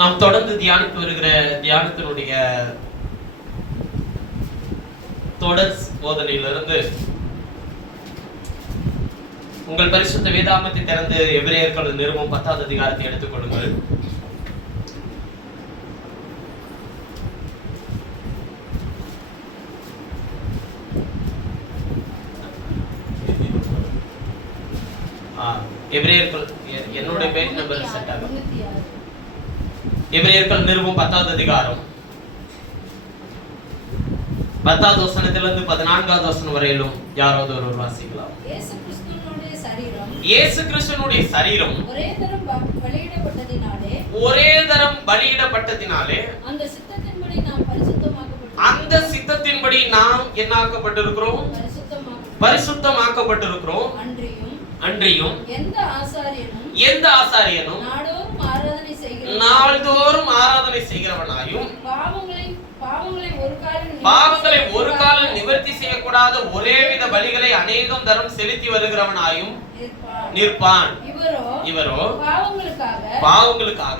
நாம் தொடர்ந்து தியானித்து வருகிற தியானத்தினுடைய தொடர் போதனையிலிருந்து உங்கள் பரிசுத்த வேதாகமத்தை திறந்து எபிரேயர்கள் நிருபம் 10வது அதிகாரத்தை எடுத்துக் கொள்ளுங்கள். எபிரேயர்கள் என்னோட பேஜ் நம்பர் செட் ஆகும். எபிரேயர்கள் நிருபம் 10வது அதிகாரம் 10வது வசனத்திலிருந்து 14வது வசனம் வரையிலும் யாராவது ஒருவர் வாசிக்கலாம். இயேசு கிறிஸ்துவினுடைய சரீரம் ஒரே தரம் பலியிடப்பட்டதினாலே அந்த சித்தத்தின்படி நாம் என்னாக்கப்பட்டிருக்கிறோம், பரிசுத்தமாக்கப்பட்டிருக்கிறோம். அன்றியும் எந்த ஆசாரியனும் நாள்தோறும் ஆராதனை செய்கிறவனாயும் பாவங்களை ஒரு காலம் நிவர்த்தி செய்யக்கூடாத ஒரே வித பலிகளை அநேகம் தரம் செலுத்தி வருகிறவனாயும் நிற்பான். இவரோ பாவங்களுக்காக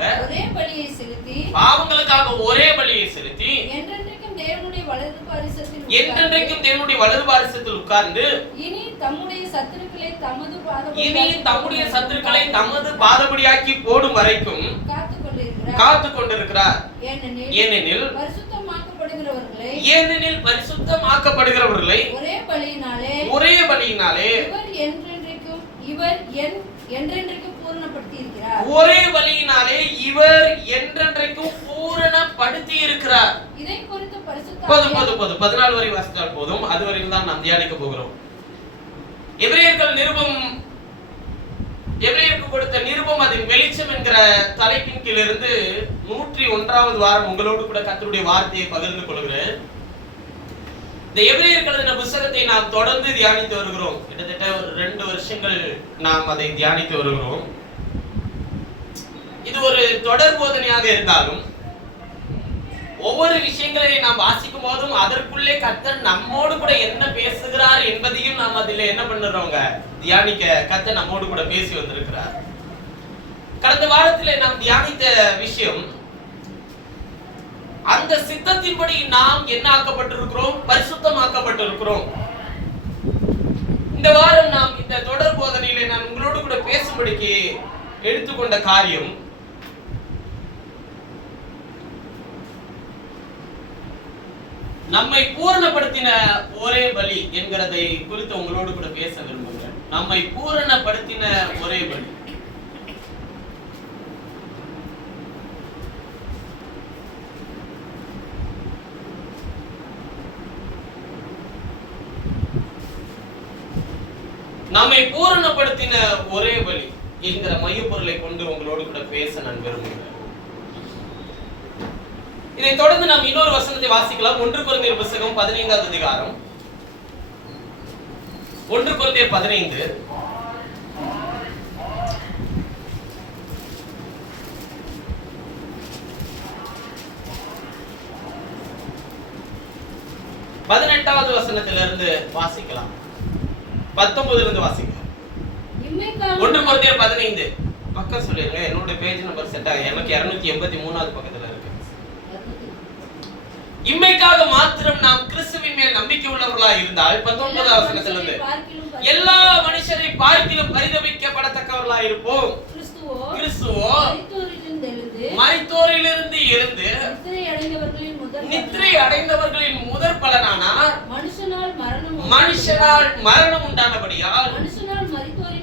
ஒரே பலியை செலுத்தி என்றென்றைக்கும் தேவனுடைய வலது பாரிசத்தில் உட்கார்ந்து இனி தம்முடைய சத்துருக்களை தமது பாதபடியாக்கி போடும் வரைக்கும் காத்து கொண்டிருக்கிறார். ஏனெனில் பரிசுத்தமாக்கப்படுகிறவர்களை ஒரே பலியினாலே இவர் என்றென்றைக்கும் பூரணப்படுத்தி இருக்கிறார். இதை குறித்து போதும் 14 வரை வாசித்தால் போதும். அதுவரையில் தான் நாம் தியானிக்க போகிறோம். எபிரேயருக்கு கொடுத்த நிருபம் அதன் வெளிச்சம் என்கிற தலைப்பின் கீழ் இருந்து 101வது வாரம் உங்களோடு கூட கர்த்தருடைய வார்த்தையை பகிர்ந்து கொள்கிறேன். இந்த எபிரேயர்கள் புத்தகத்தை நாம் தொடர்ந்து தியானித்து வருகிறோம். கிட்டத்தட்ட 2 வருஷங்கள் நாம் அதை தியானித்து வருகிறோம். இது ஒரு தொடர் போதனையாக இருந்தாலும் ஒவ்வொரு விஷயங்களை நாம் வாசிக்கும் போதும் அதற்குள்ளே கர்த்தர் நம்மோடு கூட என்ன பேசுகிறார் என்பதையும் நாம் அதில் என்ன பண்ணுறோங்க, தியானிக்க கர்த்தர் நம்மோடு கூட பேசி வந்திருக்கிறார். கடந்த வாரத்தில் நாம் தியானித்த விஷயம், அந்த சித்தத்தின்படி நாம் என்ன ஆக்கப்பட்டிருக்கிறோம், பரிசுத்தமாக்கப்பட்டிருக்கிறோம். இந்த வாரம் நாம் இந்த தொடர் போதனையிலே நான் உங்களோடு கூட பேசும்படிக்கு எடுத்துக்கொண்ட காரியம், நம்மை பூரணப்படுத்தின ஒரே பலி என்கிறதை குறித்து உங்களோடு கூட பேச விரும்புகிறேன். நம்மை பூரணப்படுத்தின ஒரே பலி. நம்மை பூரணப்படுத்தின ஒரே பலி என்கிற மையப்பொருளை கொண்டு உங்களோடு கூட பேச நான் விரும்புகிறேன். இதை தொடர்ந்து நாம் இன்னொரு வசனத்தை வாசிக்கலாம். 1 கொரிந்தியர் புத்தகம் 15வது அதிகாரம் 1 கொரிந்தியர் 15 18வது வசனத்திலிருந்து வாசிக்கலாம். 19லிருந்து வாசிக்கலாம். 1 கொரிந்தியர் 15 பக்கம் சொல்லிருங்க. என்னோட பேஜ் நம்பர் செட் ஆகும். எனக்கு 283வது பக்கத்துல இருக்கு. இம்மைக்காக மாத்திரம் நாம் கிறிஸ்துவின் மேல் நம்பிக்கை உள்ளவர்களாய் இருந்தால் 19வது வசனத்திலிருந்து எல்லா மனுஷரை பார்க்கிலும் பரிதபிக்கப்படத்தக்கவர்களாய் இருப்போம். கிறிஸ்துவோ மரித்தோரிலிருந்து எழுந்து நித்திரை அடைந்தவர்களின் முதற் பலனானார். மனுஷனால் மரணம் உண்டானபடியால்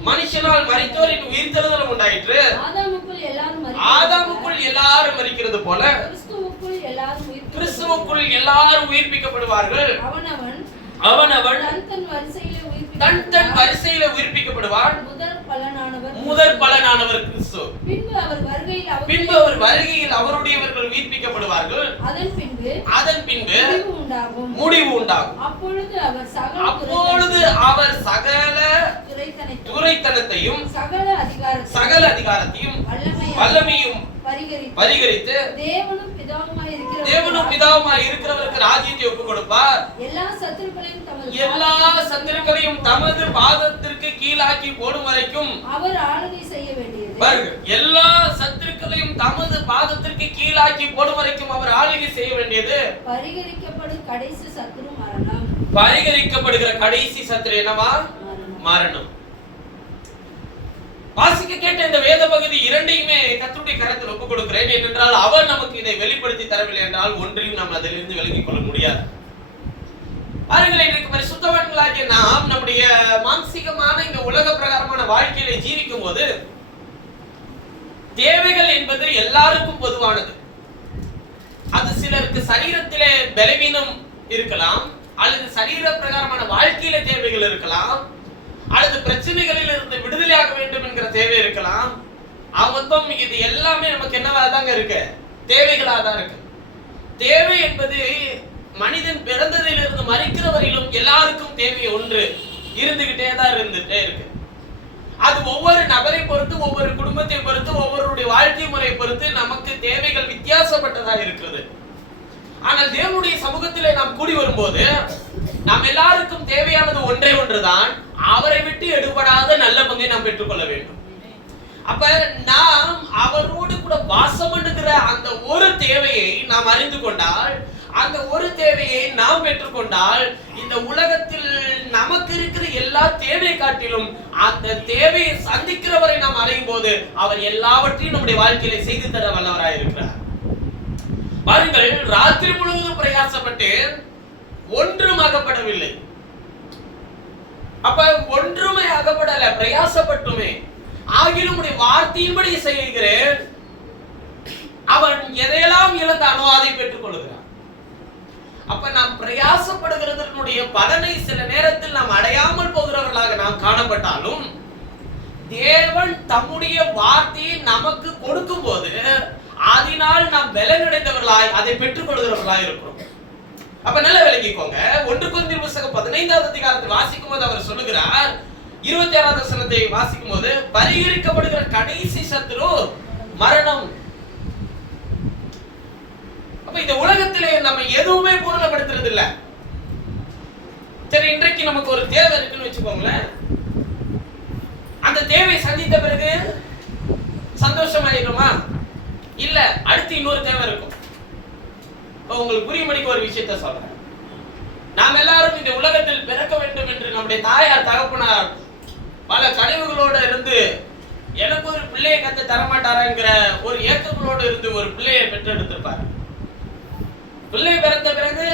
மனுஷனால் மரித்தோரின் உயிர்த்தெழுதலும் உண்டாயிற்று. ஆதாமுக்குள் எல்லாரும் மரிக்கிறது போல கிறிஸ்துவுக்குள் எல்லாரும் உயிர்ப்பிக்கப்படுவார்கள். அவனவன் தன் வரிசையிலே உயிர்ப்பிக்கப்படுவான். முதற் பலனானவர் கிறிஸ்து. பின்பு அவர் வருகையில் அவருடையவர்கள் உயிர்ப்பிக்கப்படுவார்கள். அதன் பின்பு முடிவு உண்டாகும். அப்பொழுது அவர் சகல துரைத்தனத்தையும் சகல அதிகாரத்தையும் வல்லமையும் பரிகரித்து தேவனும் பிதாவுமாய் இருக்கிறவருக்கு ராஜ்யத்தை ஒப்புக் கொடுப்பார். எல்லா சத்துருக்களையும் தமது பாதத்திற்கு கீழாக்கி போடும் வரைக்கும் அவர் ஆளுகை செய்ய வேண்டியது. எல்லா சத்துருக்கள் சகலத்தையும் தமது பாதத்திற்கு கீழாக்கி போடும் வரைக்கும் அவர் ஆளுகை செய்ய வேண்டியது. பரிகரிக்கப்படும் கடைசி சத்துரு மரணம். பரிகரிக்கப்படுகிற கடைசி சத்துரு என்னவா? மரணம். வாசிக்க கேட்ட இந்த வேத பகுதி இரண்டையுமே கர்த்தருடைய கரத்தில் ஒப்புக் கொடுக்கிறேன். ஏனென்றால் அவர் நமக்கு இதை வெளிப்படுத்தி தரவில்லை என்றால் ஒன்றையும் நாம் அதிலிருந்து விலகிக் கொள்ள முடியாது. பாருங்கள், இன்றைக்கு பரிசுத்தவான்களாகிய நாம் நம்முடைய மானசீகமான இந்த உலக பிரகாரமான வாழ்க்கையில ஜீவிக்கும் போது தேவைகள் என்பது எல்லாருக்கும் பொதுவானது. அது சிலருக்கு சரீரத்திலே பலவீனம் இருக்கலாம், அல்லது சரீர பிரகாரமான வாழ்க்கையில தேவைகள் இருக்கலாம், அல்லது பிரச்சனைகளில் இருந்து விடுதலையாக வேண்டும் என்கிற தேவை இருக்கலாம். மொத்தம் இது எல்லாமே நமக்கு என்னவாதாங்க இருக்கு? தேவைகளாக தான் இருக்கு. தேவை என்பது மனிதன் பிறந்ததிலிருந்து மரிக்கிற வரையிலும் எல்லாருக்கும் தேவை ஒன்று இருந்துகிட்டே தான் இருந்துட்டே இருக்கு. அது ஒவ்வொரு நபரை பொறுத்து, ஒவ்வொரு குடும்பத்தை பொறுத்து, ஒவ்வொருடைய வாழ்க்கை முறை பொறுத்து நமக்கு தேவைகள் வித்தியாசப்பட்டதா இருக்கிறது. ஆனால் தேவனுடைய சமூகத்திலே நாம் கூடி வரும்போது நாம் எல்லாருக்கும் தேவையானது ஒன்றே ஒன்றுதான். அவரை விட்டு எடுபடாத நல்ல பங்கை நாம் பெற்றுக்கொள்ள வேண்டும். அப்ப நாம் அவரோடு கூட வாசம் பண்ணுகிற அந்த ஒரு தேவையை நாம் அறிந்து கொண்டால், அந்த ஒரு தேவையை நாம் பெற்றுக்கொண்டால், இந்த உலகத்தில் நமக்கு இருக்கிற எல்லா தேவை காட்டிலும் அந்த தேவையை சந்திக்கிறவரை நாம் அடையும் போது அவர் எல்லாவற்றையும் நம்முடைய வாழ்க்கையில செய்து தர வல்லவராய் இருக்கிறார். பாருங்கள், ராத்திரி முழுவதும் பிரயாசப்பட்டு ஒன்றும் அகப்படவில்லை. அப்ப ஒன்றுமே அகப்படல, பிரயாசப்பட்டுமே ஆகிலும் உடைய வார்த்தையின்படி செய்கிறேன். அவன் எதையெல்லாம் இழந்தானோ அதை பெற்றுக் கொள்கிறான். அப்ப நாம் பிரயாசப்படுகிறதனுடைய பலனை சில நேரத்தில் நாம் அடையாமல் போகிறவர்களாக நாம் காணப்பட்டாலும், தேவன் தம்முடைய வார்த்தையை நமக்கு கொடுக்கும் போது அதனால் நாம் பலனடைந்தவர்களாய் அதை பெற்றுக் கொள்கிறவர்களாய் இருக்கிறோம். அப்ப நல்லா விளங்கிக்கோங்க. 1 கொரிந்தியர் புத்தகம் 15வது அதிகாரத்தில் வாசிக்கும் போது அவர் சொல்லுகிறார், 26வது வசனத்தை வாசிக்கும் போது, பரிகரிக்கப்படுகிற கடைசி சத்துரு மரணம். அப்ப இந்த உலகத்திலே நம்ம எதுவுமே பூரணப்படுத்துறது இல்ல. சரி, இன்றைக்கு நமக்கு ஒரு தேவை இருக்குன்னு வச்சுக்கோங்களேன். அந்த தேவையை சந்தித்த பிறகு சந்தோஷமாயிருமா? இல்ல, அடுத்து இன்னொரு தேவை இருக்கும். உங்களுக்கு புரியும்படிக்கு ஒரு விஷயத்தை சொல்றேன். நாம் எல்லாரும் இந்த உலகத்தில் பிறக்க வேண்டும் என்று நம்முடைய தாயார் தகப்பனார் பல கனவுகளோடு இருந்து எனக்கு ஒரு பிள்ளையை கத்த தரமாட்டாராங்கிற ஒரு ஏக்கங்களோடு இருந்து ஒரு பிள்ளையை பெற்றெடுத்திருப்பார். பிள்ளை பிறந்த பிறகு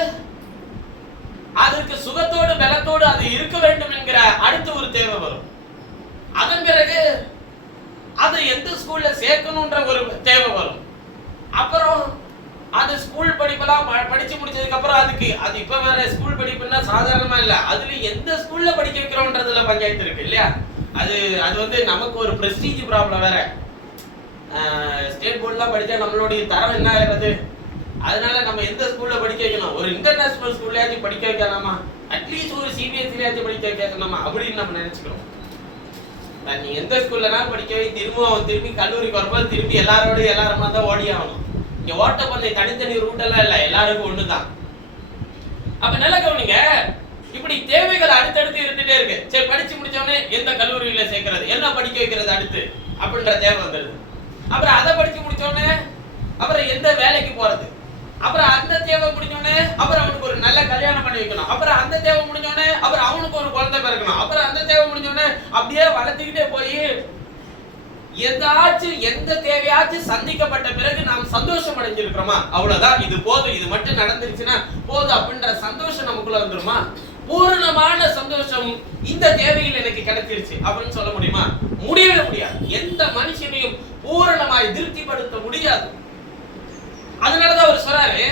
அதற்கு சுகத்தோடு பலத்தோடு அது இருக்க வேண்டும் என்கிற அடுத்த ஒரு தேவை வரும். அதன் பிறகு அதை எந்த ஸ்கூல்ல சேர்க்கணும்ன்ற ஒரு தேவை வரும். அப்புறம் அது ஸ்கூல் படிப்பெல்லாம் படிச்சு முடிச்சதுக்கு அப்புறம் அது இப்ப வேற ஸ்கூல் படிப்புன்னா சாதாரணமா இல்ல, அதுல எந்த ஸ்கூல்ல படிக்க வைக்கிறோம்ன்றதுல பஞ்சாயத்து இருக்கு இல்லையா? அது வந்து நமக்கு ஒரு பிரஸ்டீஜ் ப்ராப்ளம் வேற. ஸ்டேட் போர்ட்லாம் படிச்சா நம்மளுடைய தரம் என்ன ஆகிறது? அதனால நம்ம எந்த ஸ்கூல்ல படிக்க வைக்கணும்? ஒரு இன்டர்நேஷனல் ஸ்கூல்லையாச்சும் படிக்க வைக்கலாமா? அட்லீஸ்ட் ஒரு சிபிஎஸ்சிலையாச்சும் படிக்க வைக்கணுமா அப்படின்னு நம்ம நினைச்சுக்கிறோம். நீ எந்த ஸ்கூல்லனாலும் படிக்க வை, திரும்பி கல்லூரிக்கு வரும்போது திரும்பி எல்லாருமா தான் ஓடி ஆகணும். இங்க ஓட்டப்பந்தய தனித்தனி ரூட் எல்லாம் இல்ல, எல்லாருக்கும் ஒண்ணுதான். அப்ப நல்ல கவனிங்க, இப்படி தேவைகள் அடுத்தடுத்து இருந்துட்டே இருக்கு. சரி, படிச்சு முடிச்சவனே எந்த கல்லூரியில சேர்க்கிறது, என்ன படிக்க வைக்கிறது அடுத்து அப்படின்ற தேவை வந்துடுது. அப்புறம் அதை படிச்சு முடிச்சோடனே அப்புறம் எந்த வேலைக்கு போறது, அப்புறம் அந்த தேவை முடிஞ்சோடனே அப்புறம் அவனுக்கு ஒரு நல்ல கல்யாணம் பண்ணி வைக்கணும், அப்புறம் அந்த தேவை முடிஞ்சோடனே அப்புறம் அவனுக்கு ஒரு குழந்தை பிறக்கணும், அப்புறம் அந்த தேவை முடிஞ்சோடனே அப்படியே வளர்த்துக்கிட்டே போய் ஏதாச்சும் எந்த தேவையாச்சும் சந்திக்கப்பட்ட பிறகு நாம் சந்தோஷம் அடைஞ்சிருக்கிறோமா? அவ்வளவுதான், இது போதும், இது மட்டும் நடந்துருச்சுன்னா போதும் அப்படின்ற சந்தோஷம் நமக்குள்ள வந்துருமா? பூரணமான சந்தோஷம் இந்த தேவையில் எனக்கு கிடைச்சிருச்சு அப்படின்னு சொல்ல முடியுமா? முடியவே முடியாது. எந்த மனுஷனையும் பூரணமாய் திருப்திப்படுத்த முடியாது. அதனாலதான் அவர் சொல்றாரு,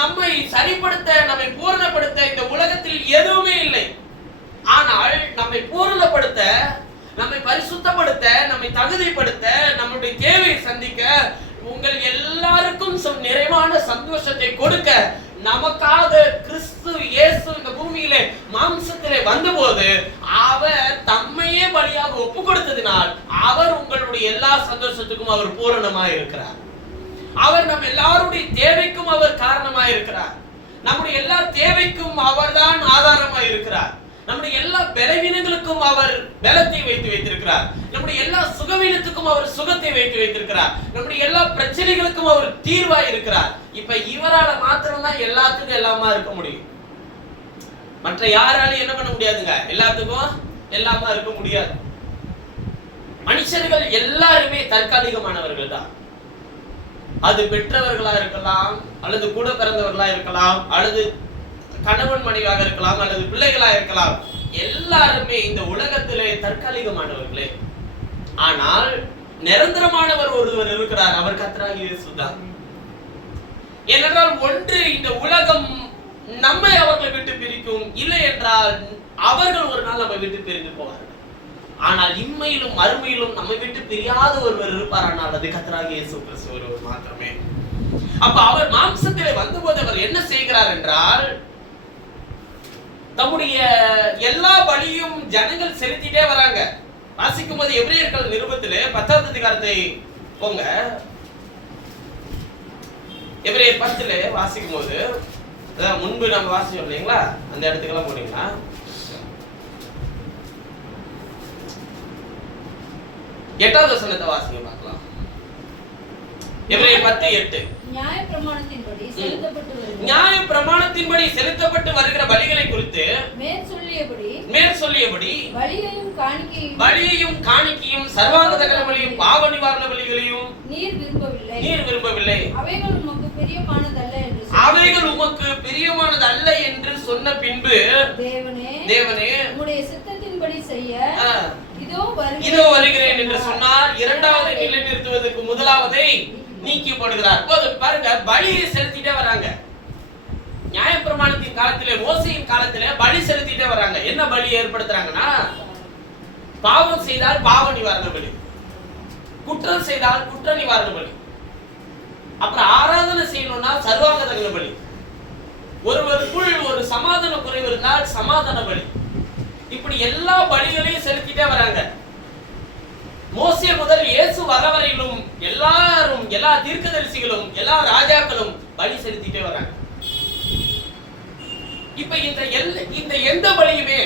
நம்மை சரிப்படுத்த, நம்மை பூரணப்படுத்த இந்த உலகத்தில் எதுவுமே இல்லை. ஆனால் நம்மை பூரணப்படுத்த, நம்மை பரிசுத்தப்படுத்த, நம்மை தகுதிப்படுத்த, நம்முடைய தேவையை சந்திக்க, உங்கள் எல்லாருக்கும் நிறைவான சந்தோஷத்தை கொடுக்க நமக்காக கிறிஸ்து இயேசு இந்த பூமியிலே மாம்சத்திலே வந்தபோது அவர் தம்மையே பலியாக ஒப்பு கொடுத்ததினால் அவர் உங்களுடைய எல்லா சந்தோஷத்துக்கும் அவர் பூரணமாய் இருக்கிறார். அவர் நம் எல்லாருடைய தேவைக்கும் அவர் காரணமாய் இருக்கிறார். நம்முடைய எல்லா தேவைக்கும் அவர்தான் ஆதாரமாய் இருக்கிறார். நம்முடைய எல்லா பலவீனங்களுக்கும் அவர் பலத்தை வைத்து வைத்திருக்கிறார். நம்முடைய எல்லா சுகவீனத்துக்கும் அவர் சுகத்தை வைத்து வைத்திருக்கிறார். நம்முடைய எல்லா பிரச்சனைகளுக்கும் அவர் தீர்வாய் இருக்கிறார். இப்ப இவரால மாத்திரம் தான் எல்லாத்துக்கும் எல்லாமா இருக்க முடியும். மற்ற யாராலையும் என்ன பண்ண முடியாதுங்க, எல்லாத்துக்கும் எல்லாமா இருக்க முடியாது. மனுஷர்கள் எல்லாருமே தற்காலிகமானவர்கள் தான். அது பெற்றவர்களா இருக்கலாம், அல்லது கூட பிறந்தவர்களா இருக்கலாம், அல்லது கணவன் மனைவியாக இருக்கலாம், அல்லது பிள்ளைகளா இருக்கலாம். எல்லாருமே இந்த உலகத்திலே தற்காலிகமானவர்களே. ஆனால் நிரந்தரமானவர் ஒருவர் இருக்கிறார், அவர் கர்த்தராகிய இயேசு தான். ஏனென்றால் ஒன்று இந்த உலகம் நம்மை அவர்களை விட்டு பிரிக்கும், இல்லை என்றால் அவர்கள் ஒரு நாள் நம்மை விட்டு பிரிந்து போவார்கள். ஆனால் இம்மையிலும் மறுமையிலும் நம்மை விட்டு பிரியாத ஒருவர் இருப்பார், ஆனால் அது கர்த்தராகிய இயேசு கிறிஸ்து ஒருவர் மாத்திரமே. அப்ப அவர் மாம்சத்திலே வந்தபோது அவர் என்ன செய்கிறார் என்றால், தம்முடைய எல்லா பலியும் ஜனங்கள் செலுத்திட்டே வராங்க. வாசிக்கும் போது எபிரேயர்கள் நிருபத்திலே 10வது அதிகாரத்தை போங்க. எபிரேயர் 10 வாசிக்கும் போது, அதான் முன்பு நம்ம வாசிச்சோம் இல்லைங்களா, அந்த இடத்துக்கெல்லாம் போனீங்களா? எட்டாவது வசனத்தை வாசிங்க பார்க்கலாம். எபிரேயர் 10:8. நியாயப்பிரமாணத்தின்படி செலுத்தப்பட்டு வருகிற பலிகளை குறித்து மேற்சொல்லியபடி பலியையும் காணிக்கையும் சர்வாங்க தகன பலியும் பாவ நிவாரண பலிகளையும் நீர் விரும்பவில்லை. அவைகள் உமக்கு பிரியமானதல்ல என்று சொன்ன பின்பு, தேவனே உம்முடைய சித்தத்தின்படி செய்ய இதோ வருகிறேன் என்று சொன்னார். இரண்டாவது நிலை நிறுத்துவதற்கு முதலாவதை நீக்கப்படுகிறார். பாருங்க, பலியை செலுத்திட்டே வராங்க. நியாயப்பிரமாணத்தின் காலத்திலே, மோசையின் காலத்திலே பலி செலுத்திட்டே வராங்க. என்ன பலி ஏற்படுத்துறாங்கன்னா, பாவம் செய்தால் பாவ நிவாரண பலி, குற்றம் செய்தால் குற்ற நிவாரண பலி, அப்புறம் ஆராதனை செய்யணும்னா சர்வாங்க தகன பலி, ஒருவருக்குள் ஒரு சமாதான குறைவு இருந்தால் சமாதான பலி. இப்படி எல்லா பலிகளையும் செலுத்திட்டே வராங்க. மோசே முதல் இயேசு வர வரையிலும் எல்லாரும், எல்லா தீர்க்கதரிசிகளும், எல்லா ராஜாக்களும் பலி செலுத்திட்டே வராங்க. இப்ப இந்த எந்த பலியுமே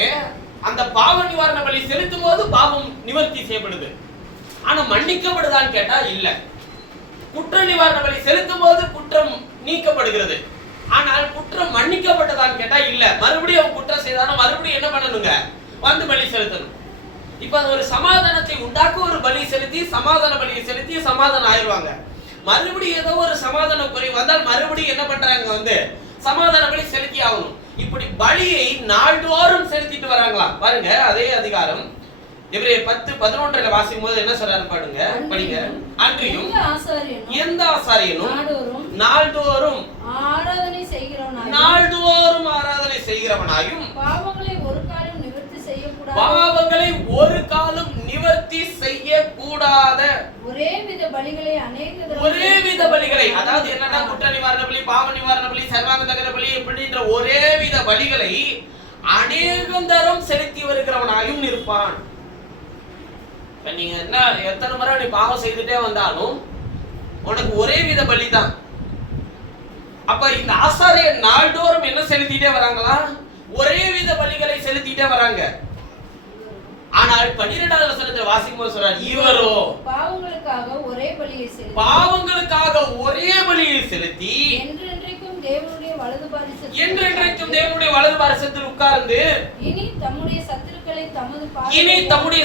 அந்த பாவ நிவாரண பலி செலுத்தும் போது பாவம் நிவர்த்தி செய்யப்படுது. ஆனா மன்னிக்கப்படுதான்னு கேட்டா இல்ல. குற்ற நிவாரண பலி செலுத்தும் போது குற்றம் நீக்கப்படுகிறது. ஆனால் குற்றம் மன்னிக்கப்பட்டதான்னு கேட்டா இல்ல. மறுபடியும் குற்றம் செய்தாலும் மறுபடியும் என்ன பண்ணணுங்க, வந்து பலி செலுத்தணும். இப்ப ஒரு சமாதானத்தை உண்டாக்க ஒரு பலி செலுத்தி, சமாதான பலியை செலுத்தி சமாதானம் ஆயிடுவாங்க. மறுபடியும் ஏதோ ஒரு சமாதான குறைவு வந்தால் மறுபடியும் என்ன பண்றாங்க, வந்து சமாதான பலி செலுத்தி ஆகணும். இப்படி பலியை நாள்தோறும் செலுத்திட்டு வராங்களாம். பாருங்க, அதே அதிகாரம் எபிரேயர் 10:11 வாசிக்கும் போது என்ன சொல்றாரு பாருங்க, படிங்க. அன்றியும் எந்த ஆசாரியனும் நாள்தோறும் ஆராதனை செய்கிறவனாயும் பாவங்களை ஒரு காலம் நிவர்த்தி செய்யக்கூடாத ஒரேவித பலிகளை, அதாவது என்னன்னா குற்ற நிவாரண பலி, பாவ நிவாரண பலி, சர்வாங்க தகன பலி இப்படின்ற ஒரேவித பலிகளை அநேகம் தரம் செலுத்தி வருகிறவனாயும் இருப்பான். நீங்க என்ன எத்தனை முறை நீ பாவம் செய்துட்டே வந்தாலும் உனக்கு ஒரே வித பலி தான். அப்ப இந்த ஆசாரியர் நாள்தோறும் என்ன செலுத்திட்டே வராங்களா, ஒரே வித பலிகளை செலுத்திட்டே வராங்க. ஆனால் 12வது வசனத்தை வாசிக்கும் போது சொல்றார், இவரோ பாவங்களுக்காக ஒரே பலியை செலுத்தி என்றென்றைக்கும் தேவனுடைய வலது பாரிசத்தில் உட்கார்ந்து இனி தம்முடைய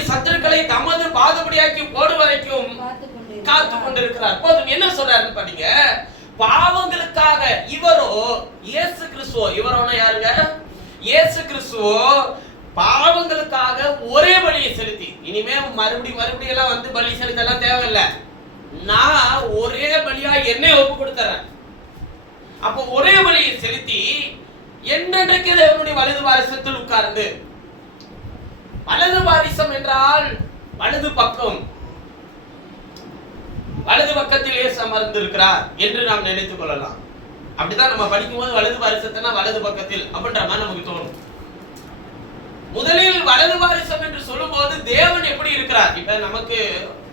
சத்துருக்களை தமது பாதபடியாக்கி போடு வரைக்கும் காத்து கொண்டிருக்கிறார். போதும், என்ன சொல்றாரு படிங்க. பாவங்களுக்காக இவரோ, இயேசு கிறிஸ்துவோ, இவரோனா யாருங்க, இயேசு கிறிஸ்துவோ பாவங்களுக்காக ஒரே பலியை செலுத்தி, இனிமே மறுபடியும் எல்லாம் வந்து பலி செலுத்தலாம் தேவையில்லை, நான் ஒரே பலியா என்னை ஒப்பு கொடுத்துறேன். அப்ப ஒரே பலியை செலுத்தி என்னென்றைக்கு தேவனுடைய வலது பாரிசத்தில் உட்கார்ந்து, வலது பாரிசம் என்றால் வலது பக்கம், வலது பக்கத்தில் இயேசு அமர்ந்திருக்கிறார் என்று நாம் நினைத்துக் கொள்ளலாம். அப்படிதான் நம்ம படிக்கும்போது வலது பாரிசத்தினா வலது பக்கத்தில் அப்படின்ற மாதிரி நமக்கு தோணும். முதலில் வலது பாரிசம் என்று சொல்லும் போது தேவன் எப்படி இருக்கிறார், இப்ப நமக்கு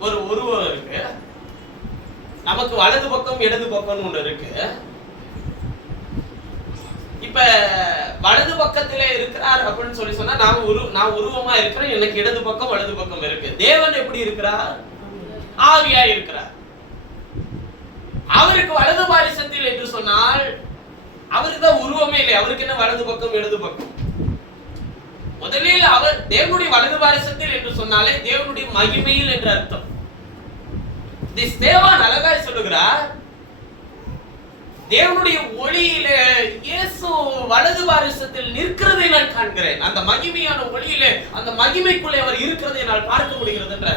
ஒரு உருவம் இருக்கு, நமக்கு வலது பக்கம் இடது பக்கம் ஒன்று இருக்கு. இப்ப வலது பக்கத்திலே இருக்கிறார் அப்படின்னு சொல்லி சொன்னா நான் உருவமா இருக்கிறேன், எனக்கு இடது பக்கம் வலது பக்கம் இருக்கு. தேவன் எப்படி இருக்கிறார்? ஆவியா இருக்கிறார். அவருக்கு வலது பாரிசத்தில் என்று சொன்னால் அவருக்கு தான் உருவமே இல்லை. அவருக்கு என்ன வலது பக்கம் இடது பக்கம்? முதலில் அவர் தேவனுடைய வலது பாரிசத்தில் என்று சொன்னாலே தேவனுடைய மகிமையில் என்று அர்த்தம். தேவன் அழகாய் சொல்லுகிறார், தேவனுடைய ஒளியில இயேசு வலது பாரிசத்தில் நிற்கிறதை நான் காண்கிறேன். அந்த மகிமையான ஒளியில அந்த மகிமைக்குள்ளே அவர் இருக்கிறதை நான் பார்க்க முடிகிறது என்ற.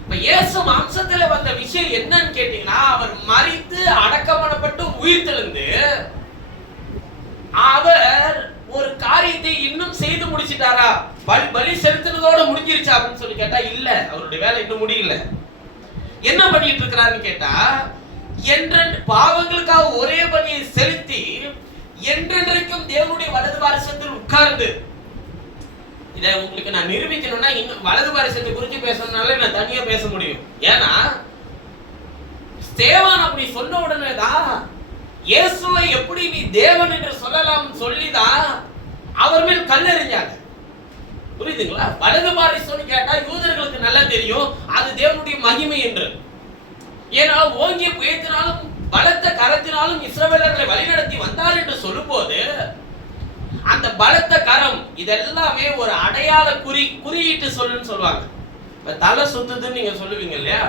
இப்ப இயேசு மாம்சத்துல வந்த விஷயம் என்னன்னு கேட்டீங்கன்னா, அவர் மரித்து அடக்கம் பண்ணப்பட்டு உயிர் தெழுந்து அவர் ஒரு காரியத்தை இன்னும் செய்து முடிச்சிட்டாரா? பலி செலுத்துறதோட முடிஞ்சிருச்சா அப்படின்னு சொல்லி கேட்டா இல்ல, அவருடைய வேலை இன்னும் முடியல. என்ன பண்ணிட்டு இருக்கிறாருன்னு கேட்டா, என்றென்று பாவங்களுக்காக ஒரே பலியை செலுத்தி என்றென்றைக்கும் தேவனுடைய வலது பாரிசத்தில் உட்கார்ந்து, இதை உங்களுக்கு நான் நிரூபிக்கணும்னா இன்னும் வலது பாரிசத்தை குறித்து பேசணும்னால நான் தனியா பேச முடியும். ஏன்னா ஸ்தேவான் அப்படி சொன்ன உடனே தான் இயேசுவை எப்படி நீ தேவன் என்று சொல்லலாம் சொல்லிதான் அவர் மேல் கல்லெறிஞ்சாங்க. புரியுதுங்களா? வலது பாரிசம்னு கேட்டா யூதர்களுக்கு நல்லா தெரியும் அது தேவனுடைய மகிமை என்று. ஏன்னா ஓங்கிய புயத்தினாலும் பலத்த கரத்தினாலும் இஸ்ரவேலர்களை வழிநடத்தி வந்தார் என்று சொல்லும்போது அந்த பலத்த கரம் இதெல்லாமே ஒரு அடையாள குறியீட்டு சொல்லுன்னு சொல்லுவாங்க. இப்ப தலை சுத்துதுன்னு நீங்க சொல்லுவீங்க இல்லையா?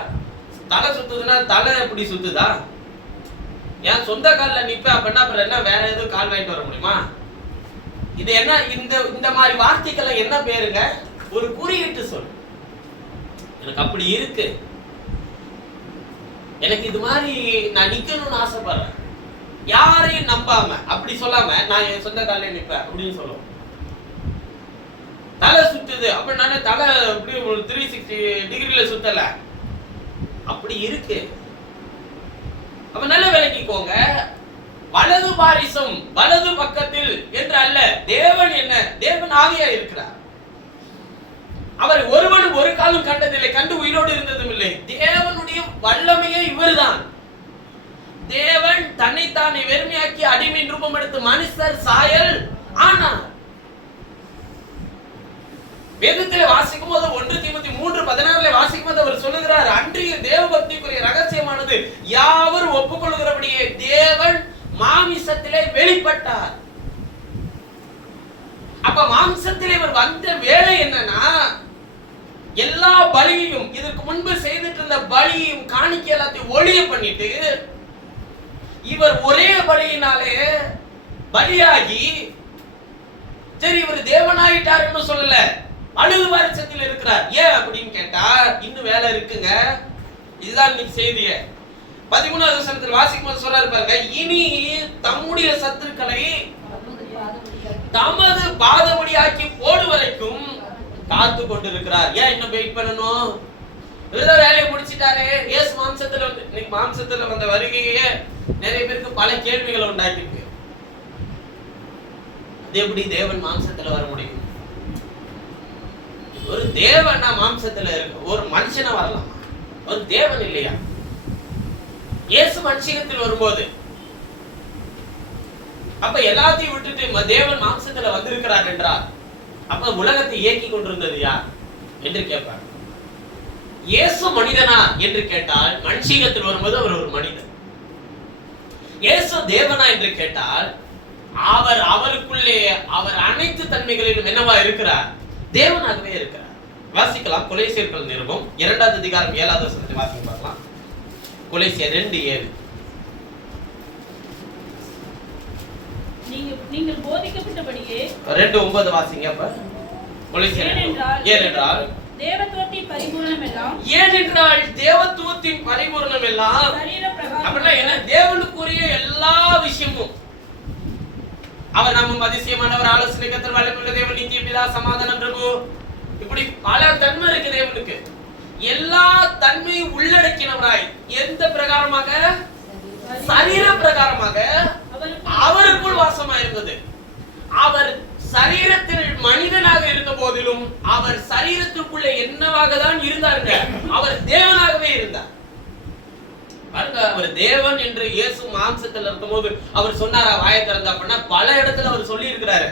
தலை சுத்துதுன்னா தலை எப்படி சுத்துதா? ஏன் சொந்த கால்ல நிப்ப அப்படின்னா அப்புறம் என்ன வேற எதுவும் கால் வாங்கிட்டு வர முடியுமா? இது என்ன இந்த மாதிரி வார்த்தைகள் என்ன பேருங்க? ஒரு குறியீட்டு சொல். எனக்கு அப்படி இருக்கு, எனக்கு இது மாதிரி நான் நிக்கணும்னு ஆசைப்படுறேன், யாரையும் நம்பாம அப்படி சொல்லாம நான் என் சொந்த காலையில நிப்பேன் அப்படின்னு சொல்லுவோம். தலை சுத்துது அப்படின்னா தலை அப்படி 360 டிகிரில சுத்தல, அப்படி இருக்கு. அப்ப நல்ல விளக்கிக்கோங்க, வலது பாரிசம் வலது பக்கத்தில் என்று அல்ல. தேவன் என்ன? தேவன் ஆவியா இருக்கிறார். அவர் ஒருவனும் ஒரு காலம் கண்டதில்லை, கண்டு உயிரோடு இருந்ததும் இல்லை. தேவனுடைய வல்லமையே இவர்தான். தேவன் தன்னைத்தானே வெறுமையாக்கி அடிமையின் ரூபம் எடுத்து மனுஷர் சாயல் ஆனார். வேதத்திலே வாசிக்கும் போது 1 தீமோத்தேயு 3:16 வாசிக்கும் போது அவர் சொல்லுகிறார், அன்றைய தேவ பக்திக்குரிய ரகசியமானது யாவர் ஒப்புக்கொள்கிறபடியே தேவன் மாமிசத்திலே வெளிப்பட்டார். அப்ப மாம்சத்திலே இவர் வந்த வேலை என்னன்னா, எல்லா பலியையும் இதற்கு முன்பு செய்துட்டு இருந்த பலியையும் காணிக்கை எல்லாத்தையும் ஒழிய பண்ணிட்டு இவர் ஒரே பலியினாலே பலியாகி, சரி இவர் தேவனாயிட்டாருன்னு சொல்லல, வலது பாரிசத்தில் இருக்கிறார். ஏன் அப்படின்னு கேட்டா இன்னும் வேலை இருக்குங்க. இதுதான் இன்னைக்கு செய்திய 13வது வசனத்தில் வாசிக்கும் போது சொல்றாரு பாருங்க, இனி தம்முடைய சத்துருக்களை தமது பாதபடியாக்கி போடு வரைக்கும் காத்து கொண்டிருக்கிறார். ஏன் இன்னும் வெயிட் பண்ணணும்? இவர்தான் வேலையை முடிச்சிட்டாரு. இயேசு மாம்சத்துல வந்த வருகையே நிறைய பேருக்கு பல கேள்விகளை உண்டாக்கிருக்கு. அது எப்படி தேவன் மாம்சத்துல வர முடியும்? ஒரு தேவனா மாம்சத்துல இருக்கு, ஒரு மனுஷனா வரலாம், ஒரு தேவன் இல்லையா? இயேசு மனுஷத்தில் வரும்போது அப்ப எல்லாத்தையும் விட்டுட்டு தேவன் மாம்சத்துல வந்திருக்கிறார் என்றார். அப்ப உலகத்தை இயக்கி கொண்டிருந்தது யார் என்று கேட்பார். இயேசு மனிதனா என்று கேட்டால் மனுஷத்தில் வரும்போது அவர் ஒரு மனிதன். இயேசு தேவனா என்று கேட்டால் அவர் அவருக்குள்ளே அவர் அனைத்து தன்மைகளிலும் என்னவா இருக்கிறார்? தேவனாகவே இருக்கிறார். வாசிக்கலாம் கொலோசியர்கள் நிருபம் 2வது அதிகாரம் 7வது வசனத்தை வாசிக்க பார்க்கலாம். கொலோசியர் 2:7. நீங்கள் போதிக்கப்பட்டபடியே 2:9 வாசிங்க. அப்ப கொலோசியர் ஏனென்றால் தேவத்துவத்தின் பரிபூரணம் எல்லாம் அப்படின்னா என்ன? தேவனுக்குரிய எல்லா விஷயமும் அவர் நம்ம அதிசயமானவர், ஆலோசனை கர்த்தர், வல்லமையுள்ள தேவன், நித்திய பிதா, சமாதான பிரபு, இப்படி பல தன்மை இருக்கு தேவனுக்கு. எல்லா தன்மையும் உள்ளடக்கினவராய் எந்த பிரகாரமாக? சரீர பிரகாரமாக அவருக்குள் வாசமா இருந்தது. அவர் சரீரத்தில் மனிதனாக இருந்த போதிலும் அவர் சரீரத்திற்குள்ள என்னவாக தான் இருந்தாருங்க? அவர் தேவனாகவே இருந்தார். பாருங்க, அவர் தேவன் என்று இயேசு மாம்சத்தில் இருக்கும்போது அவர் சொன்னாரா வாயை திறந்து அப்படின்னா பல இடத்துல அவர் சொல்லி இருக்கிறாரு.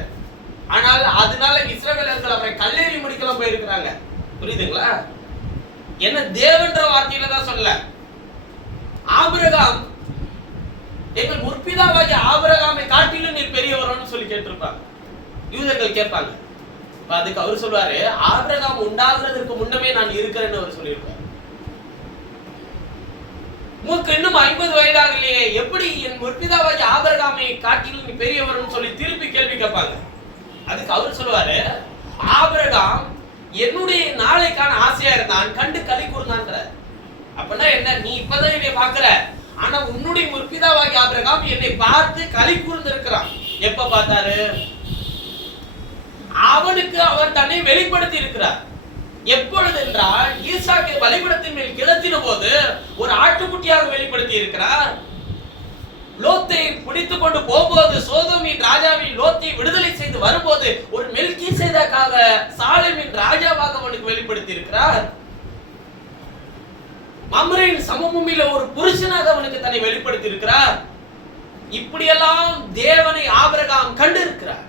ஆனால் அதனால இஸ்ரவேலர்கள் அவரை கல்லெறி முடிக்கலாம் போயிருக்கிறாங்க. புரியுதுங்களா? என்ன தேவன்ற வார்த்தையில தான் சொல்ல. ஆபிரகாம் எங்கள் முற்பிதாவாகிய ஆபிரகாமை காட்டிலும் நீர் பெரியவர்னு சொல்லி கேட்டிருப்பாங்க. யூதர்கள் கேட்பாங்க. அதுக்கு அவர் சொல்வாரு, ஆபிரகாம் உண்டாகிறதுக்கு முன்னமே நான் இருக்கிறேன்னு அவர் சொல்லியிருப்பார். உனக்கு இன்னும் 50 வயதாகலையே, எப்படி என் முற்பிதாவாகிய ஆபிரகாமை காட்டிலும் நீ பெரியவர்னு சொல்லி திருப்பி கேள்வி கேட்பாங்க. அதுக்கு அவர் சொல்லுவாரு, ஆபிரகாம் என்னுடைய நாளைக்கான ஆசையா இருந்தான், கண்டு களி கூர்ந்தான்ற. அப்படின்னா என்ன? நீ இப்பதான் என்னை பாக்குற, ஆனா உன்னுடைய முற்பிதாவாகிய ஆபிரகாம் என்னை பார்த்து களி கூர்ந்து இருக்கிறான். எப்ப பார்த்தாரு? அவனுக்கு அவர் தன்னை வெளிப்படுத்தி இருக்கிறார். எப்பொழுது என்றால் ஈசாக்கை பலிபீடத்தின் மேல் கிடத்தின போது ஒரு ஆட்டுக்குட்டியாக வெளிப்படுத்தி இருக்கிறார். லோத்தை பிடித்துக் கொண்டு போகும்போது சோதோமின் ராஜாவின் லோத்தை விடுதலை செய்து வரும்போது ஒரு மெல்கிசேதேக்காக சாலேமின் ராஜாவாக அவனுக்கு வெளிப்படுத்தி இருக்கிறார். மம்ரேயின் சமபூமியில ஒரு புருஷனாக அவனுக்கு தன்னை வெளிப்படுத்தி இருக்கிறார். இப்படியெல்லாம் தேவனை ஆபிரகாம் கண்டு இருக்கிறார்.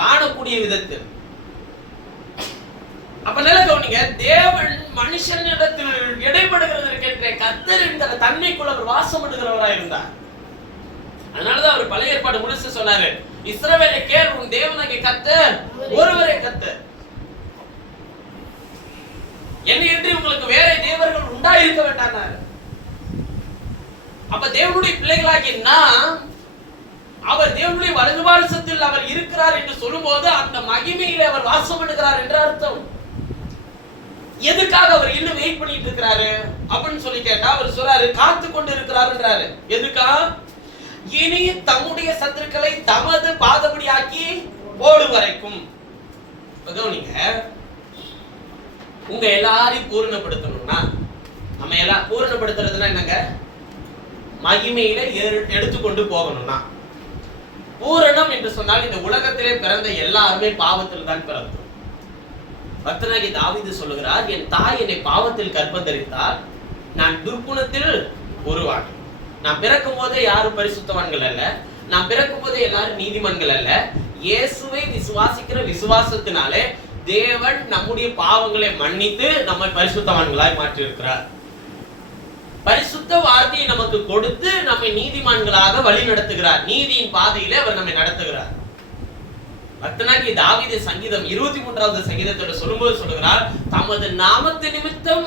காணக்கூடிய விதத்தில். அப்ப நல்ல கவனிங்க, தேவன் மனுஷனிடத்தில் இடைப்படுகிறதற்கென்ற கர்த்தர் என்கிற தன்மைக்குள் அவர் வாசம் பண்ணுகிறவராய் இருந்தார். அதனாலதான் அவர் பழைய ஏற்பாடு முழுசு சொன்னாரு, இஸ்ரவேலை கேள், உன் தேவனாகிய கர்த்தர் ஒருவரே கர்த்தர். என்னை என்று உங்களுக்கு வேற தேவர்கள் உண்டாயிருக்க வேண்டாம். அப்ப தேவனுடைய பிள்ளைகளாகிய நாம், அவர் தேவனுடைய வலது பாரசத்தில் அவர் இருக்கிறார் என்று சொல்லும்போது அந்த மகிமையிலே அவர் வாசம் பண்ணுகிறார் என்ற அர்த்தம். எதுக்காக அவர் இன்னும் வெயிட் பண்ணிட்டு இருக்கிறாரு அப்படின்னு சொல்லி கேட்டா அவர் சொல்றாரு, காத்து கொண்டு இருக்கிறாருன்றாரு. எதுக்கா? இனி தம்முடைய சத்துருக்களை தமது பாதபடியாக்கி போடு வரைக்கும். கவனிங்க, உங்க எல்லாரையும் பூரணப்படுத்தணும்னா, நம்ம எல்லாம் பூரணப்படுத்துறதுன்னா என்னங்க? மகிமையில எடுத்துக்கொண்டு போகணும்னா. பூரணம் என்று சொன்னால் இந்த உலகத்திலே பிறந்த எல்லாருமே பாவத்தில் தான் பிறந்தோம். பக்தனாகிய தாவீது சொல்லுகிறார், என் தாய் என்னை பாவத்தில் கர்ப்பந்தரித்தால் நான் துர்க்குணத்தில் உருவானேன். நான் பிறக்கும் போதே யாரும் பரிசுத்தவான்கள் அல்ல, நான் பிறக்கும் போதே எல்லாரும் நீதிமான்கள் அல்ல. இயேசுவை விசுவாசிக்கிற விசுவாசத்தினாலே தேவன் நம்முடைய பாவங்களை மன்னித்து நம்மை பரிசுத்தவான்களாய் மாற்றி இருக்கிறார். பரிசுத்த வார்த்தையை நமக்கு கொடுத்து நம்மை நீதிமான்களாக வழி நடத்துகிறார். நீதியின் பாதையிலே அவர் நம்மை நடத்துகிறார். பக்தனாகிய தாவீது சங்கீதம் 23வது சங்கீதத்தோட சொல்லும்போது சொல்லுகிறார், தமது நாமத்து நிமித்தம்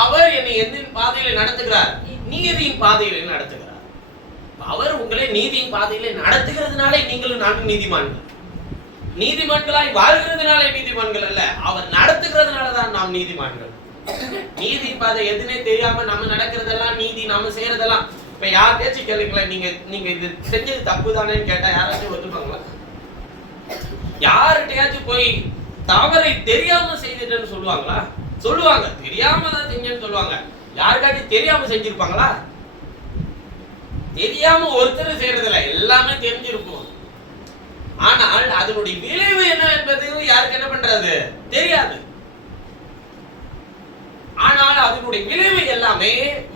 அவர் என்னை எந்த பாதையில நடத்துகிறார்? நீதியின் பாதையில நடத்துகிறார். அவர் உங்களை நீதியின் பாதையில நடத்துகிறதுனாலே நீங்களும் நானும் நீதிமான்கள். நீதிமான்களாய் வாழ்கிறதுனாலே நீதிமான்கள் அல்ல, அவர் நடத்துகிறதுனாலதான் நாம் நீதிமான்கள். நீதி பாதை எதுனே தெரியாம நம்ம நடக்கிறதெல்லாம் நீதி, நாம செய்யறதெல்லாம். இப்ப யார் பேச்சு கேளுங்களேன், நீங்க இது செஞ்சது தப்பு தானேன்னு கேட்டா யாராச்சும் ஒத்துப்பாங்களா? யார்கிட்டயாச்சும் போய் தவறை தெரியாம செய்துட்டேன்னு சொல்லுவாங்களா? சொல்லுவாங்க. தெரியாம தான் செஞ்சேன்னு சொல்லுவாங்க. யாருக்காச்சும் தெரியாம செஞ்சிருப்பாங்களா? தெரியாம ஒருத்தர் செய்யறதில்ல, எல்லாமே தெரிஞ்சிருக்கும். ஆனால் அதனுடைய விளைவு என்ன என்பது யாருக்கு என்ன பண்றது தெரியாது. ஆனால் அதனுடைய விளைவு எல்லாமே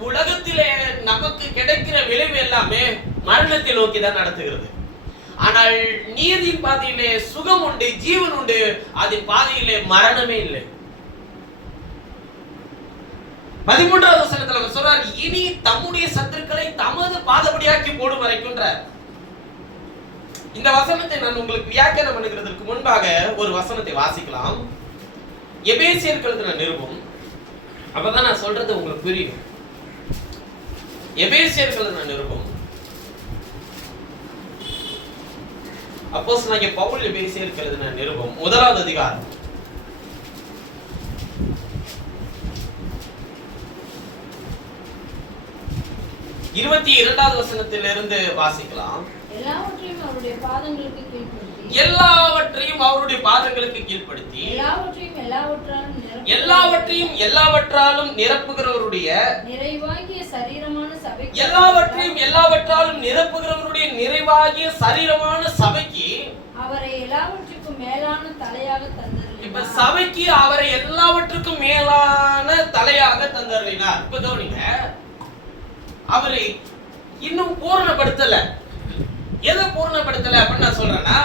உலகத்திலே நமக்கு கிடைக்கிற விளைவு எல்லாமே மரணத்தை நோக்கி தான் நடத்துகிறது. ஆனால் நீதியின் பாதையிலே சுகம் உண்டு, ஜீவன் உண்டு. அதன் பாதையிலே மரணமே இல்லை. 13வது வசனத்துல அவர் சொல்றார், இனி தம்முடைய சத்துருக்களை தமது பாதபடியாக்கி போடும் வரைக்கும்ன்றார். இந்த வசனத்தை நான் உங்களுக்கு வியாக்கியானம் பண்ணுகிறதற்கு முன்பாக ஒரு வசனத்தை வாசிக்கலாம். எபேசியர் எழுதின நிருபம், அப்பதான் நான் சொல்றது உங்களுக்கு புரியும். எபேசியர் எழுதின நிருபம், அப்போஸ்தலனாகிய பவுல் எபேசியர் எழுதின நிருபம் 1வது அதிகாரம் 22வது வசனத்திலிருந்து வாசிக்கலாம். எல்லாவற்றையும் அவருடைய பாதங்களுக்கு கீழ்ப்படுத்தி எல்லாவற்றையும் எல்லாவற்றாலும் நிரப்புகிறவருடைய நிறைவாகிய சரீரமான சபைக்கு அவரை எல்லாவற்றுக்கும் மேலான தலையாக தந்தருளினார். இப்ப சபைக்கு அவரை எல்லாவற்றுக்கும் மேலான தலையாக நமக்காக தந்தருளினார். இப்ப கவனிங்க, அவரை இன்னும் பூரணப்படுத்தல. எதை பூரணப்படுத்தல அப்படின்னு நான் சொல்றேன்னா,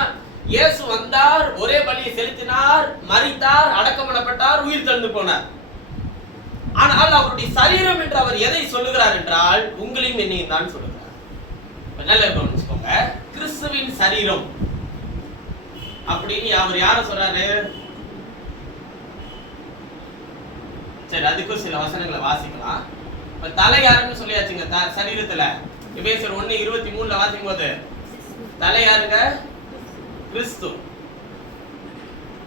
இயேசு வந்தார், ஒரே பலியை செலுத்தினார், மரித்தார், அடக்கம் பண்ணப்பட்டார், உயிர் தெழுந்து போனார். ஆனால் அவருடைய சரீரம் என்று அவர் எதை சொல்லுகிறார் என்றால், உங்களையும் என்னையும் தான் சொல்லுகிறார். நல்லா கவனிச்சுக்கோங்க, கிறிஸ்துவின் சரீரம் அப்படின்னு அவர் யார சொல்றாரு? சரி, அதுக்கும் சில வசனங்களை வாசிக்கலாம். இப்ப தலை யாருன்னு சொல்லியாச்சுங்க. சரீரத்துல எபேசியர் 1:23 வாசிக்கும் போது தலை யாருங்க? கிறிஸ்து,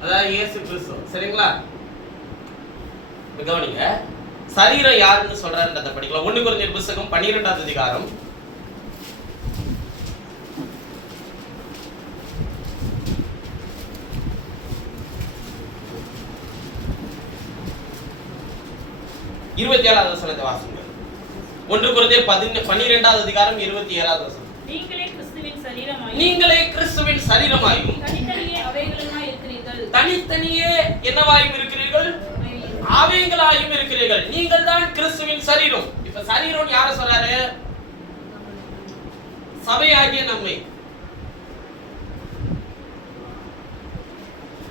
அதாவது இயேசு கிறிஸ்து. சரிங்களா? கவனிங்க, சரீரம் யாருன்னு சொல்றாருன்றத படிக்கலாம். 1 கொரிந்தியர் புத்தகம் 12வது அதிகாரம் 27வது வசனத்தை வாசிங்க. 1 கொரிந்தியர் 12வது அதிகாரம் 27வது வசனம். நீங்களே கிறிஸ்துவின் சரீரமாயும் தனித்தனியே அவைகளுமாய் இருக்கிறீர்கள். தனித்தனியே என்னவாயும் இருக்கிறீர்கள்? அவைகளாயும் இருக்கிறீர்கள். நீங்கள் தான் கிறிஸ்துவின் சரீரம். இப்ப சரீரம் யார சொல்றாரு? சபையாகிய நம்மை.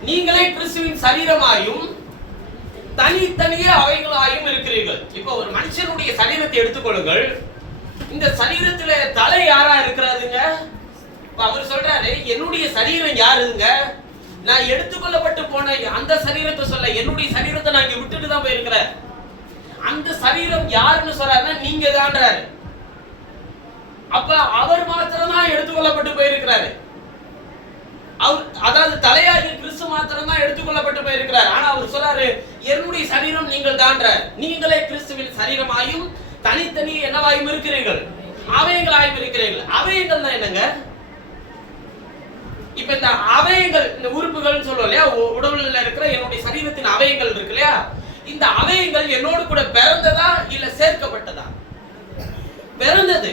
நீங்களே கிறிஸ்துவின் சரீரமாயும் தனித்தனியே அவைகளாயும் இருக்கிறீர்கள். இப்ப ஒரு மனுஷனுடைய சரீரத்தை எடுத்துக்கொள்ளுங்கள். இந்த சரீரத்துல தலை யாரா இருக்கிறாருங்க? அவர் சொல்றாரு, என்னுடைய சரீரம் யாருங்க? நான் எடுத்துக்கொள்ளப்பட்டு போன அந்த சரீரத்தை சொல்ல, என்னுடைய சரீரத்தை நான் இங்க விட்டுட்டு தான் போயிருக்கிறேன். அந்த சரீரம் யாருன்னு சொல்றாருன்னா நீங்க தான்றாரு. அப்ப அவர் மாத்திரம் தான் எடுத்துக்கொள்ளப்பட்டு போயிருக்கிறாரு. அதாவது தலையாகிய கிறிஸ்து மாத்திரம் தான் எடுத்துக்கொள்ளப்பட்டு போயிருக்கிறார். ஆனா அவர் சொல்றாரு, என்னுடைய சரீரம் நீங்கள் தான்றார். நீங்களே கிறிஸ்துவின் சரீரமாயும் தனித்தனி என்னவாயும் இருக்கிறீர்கள்? அவயங்களாயும் இருக்கிறீர்கள். அவயங்கள் தான் என்னங்க? இப்ப இந்த அவயங்கள், இந்த உறுப்புகள் சொல்லுவோம் இல்லையா, உடல்ல இருக்கிற என்னுடைய சரீரத்தின் அவயங்கள் இருக்கு இல்லையா, இந்த அவயங்கள் என்னோடு கூட பிறந்ததா இல்ல சேர்க்கப்பட்டதா? பிறந்தது,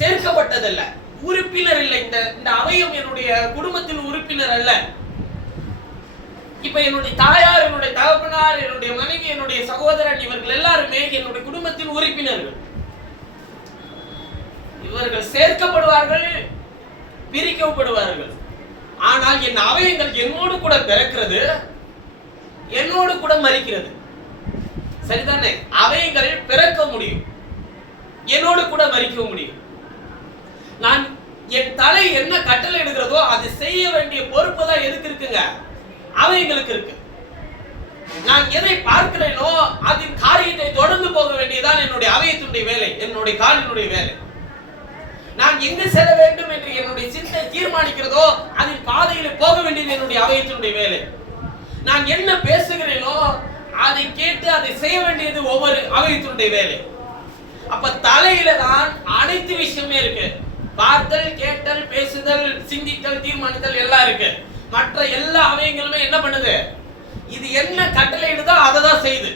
சேர்க்கப்பட்டதல்ல, உறுப்பினர் இல்லை. இந்த அவயம் என்னுடைய குடும்பத்தின் உறுப்பினர் அல்ல. இப்ப என்னுடைய தாயார், என்னுடைய தகப்பனார், என்னுடைய மனைவி, என்னுடைய சகோதரன், இவர்கள் எல்லாருமே என்னுடைய குடும்பத்தின் உறுப்பினர்கள். இவர்கள் சேர்க்கப்படுவார்கள், பிரிக்கப்படுவார்கள். ஆனால் என் அவயங்கள் என்னோடு கூட பிறக்கிறது, என்னோடு கூட மரிக்கிறது. சரிதானே? அவயங்கள் பிறக்க முடியும், என்னோடு கூட மரிக்க முடியும். நான் என் தலை என்ன கட்டளை எடுக்கிறதோ அது செய்ய வேண்டிய பொறுப்பு தான் எதுக்கு இருக்குங்க? அவங்களுக்கு இருக்கு. நான் எதை பார்க்கிறேனோ அதன் காரியத்தை தொடர்ந்து போக வேண்டியதான் என்னுடைய அவயத்தினுடைய வேலை, என்னுடைய காலினுடைய வேலை. நான் எங்கு செல்ல வேண்டும் என்று என்னுடைய சிந்தை தீர்மானிக்கிறதோ அதன் பாதையில போக வேண்டியது என்னுடைய அவயத்தினுடைய வேலை. நான் என்ன பேசுகிறேனோ அதை கேட்டு அதை செய்ய வேண்டியது ஒவ்வொரு அவயத்தினுடைய வேலை. அப்ப தலையில தான் அனைத்து விஷயமே இருக்கு. பார்த்தல், கேட்டல், பேசுதல், சிந்தித்தல், தீர்மானித்தல் எல்லாம் இருக்கு. மற்ற எல்லா அவயங்களுமே என்ன பண்ணுது? இது என்ன கட்டளையிடுதோ அதை தான் செய்யுது.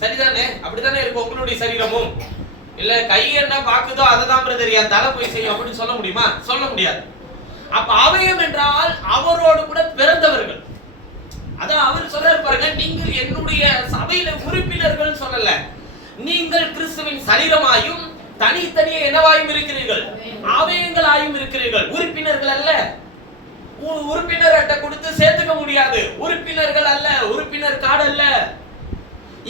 சரிதானே? அப்படித்தானே இருக்கு உங்களுடைய சரீரமும். இல்ல கை என்ன பாக்குதோ அதை தான் பிரதர் என் தலை போய் செய்யும் அப்படின்னு சொல்ல முடியுமா? சொல்ல முடியாது. அப்ப அவயம் என்றால் அவரோடு கூட பிறந்தவர்கள். அதான் அவர் சொல்றாரு பாருங்க, நீங்கள் என்னுடைய சபையில உறுப்பினர்கள் சொல்லல, நீங்கள் கிறிஸ்துவின் சரீரமாயும் தனித்தனியே என்னவாயும் இருக்கிறீர்கள்? அவயங்களாயும் இருக்கிறீர்கள். உறுப்பினர்கள் அல்ல. உறுப்பினர் அட்டை கொடுத்து சேர்த்துக்க முடியாது. உறுப்பினர்கள் அல்ல, உறுப்பினர் கார்டு அல்ல.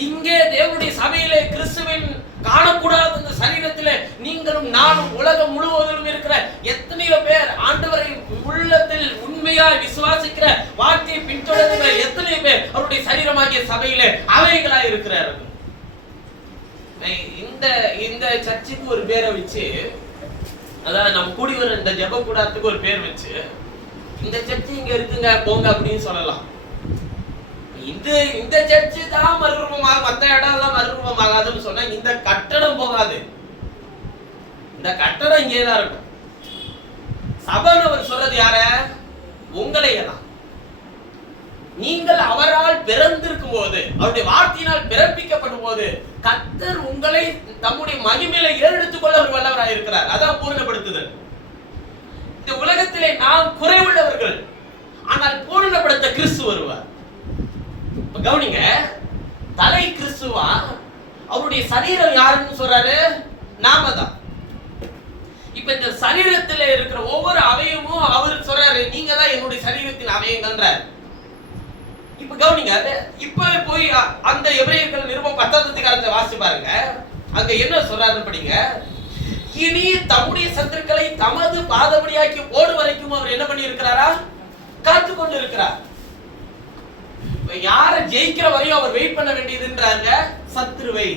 இங்கே தேவனுடைய சபையிலே கிறிஸ்துவின் காணக்கூடாத இந்த சரீரத்திலே நீங்களும் நானும் உலகம் முழுவதிலும் இருக்கிற எத்தனையோ பேர் ஆண்டவரை உள்ளத்தில் உண்மையாய் விசுவாசிக்கிற வார்த்தையை பின்தொடர்கிற எத்தனை பேர் அவருடைய சரீரமாகிய சபையிலே அவைகளாய் இருக்கிறார்கள். இந்த சர்ச்சுக்கு ஒரு பேரை வச்சு, அதாவது நம்ம கூடி வர இந்த ஜெப கூடாரத்துக்கு ஒரு பேர் வச்சு, இந்த சர்ச்சு இங்க இருக்குங்க போங்க அப்படின்னு சொல்லலாம். இந்த சர்ச்சு தான் மறுரூபமாக, மற்ற இடம் எல்லாம் மறுரூபமாகாதுன்னு சொன்னா இந்த கட்டடம் போகாது. இந்த கட்டடம் இங்கேதான் இருக்கும். சபைன்னு அவர் சொல்றது யார? உங்களையே தான். நீங்கள் அவரால் பிறந்திருக்கும் போது, அவருடைய வார்த்தையினால் பிறப்பிக்கப்படும் போது கர்த்தர் உங்களை தம்முடைய மகிமையில ஏறெடுத்துக் கொள்ள ஒரு வல்லவராய் இருக்கிறார். அதான் பூரணப்படுத்துதல். இந்த உலகத்திலே நாம் குறைவுள்ளவர்கள், ஆனால் பூரணப்படுத்த கிறிஸ்து வருவார். கவனிங்க, தலை கிறிஸ்து இயேசுவா அவருடைய சரீரம் யாருன்னு சொல்றாரு? நாம தான். இப்ப இந்த சரீரத்துல இருக்கிற ஒவ்வொரு அவயமும் அவரு சொல்றாரு, நீங்க தான் என்னுடைய சரீரத்தின் அவயங்கன்றார். இப்ப கவனிங்க, இப்ப போய் அந்த எபிரேயர்கள் நிருபம் 10ஆம் அதிகாரத்தை வாசி பாருங்க. அங்க என்ன சொல்றாருன்னு படிங்க. இனி தம்முடைய சத்துருக்களை தமது பாதபடியாக்கி ஓடு வரைக்கும் அவர் என்ன பண்ணி இருக்கிறாரா? காத்து கொண்டு இருக்கிறார். யார ஜெயிக்கிற வரையும் அவர் வெயிட் பண்ண வேண்டியதுன்றாங்க, சத்துருவை.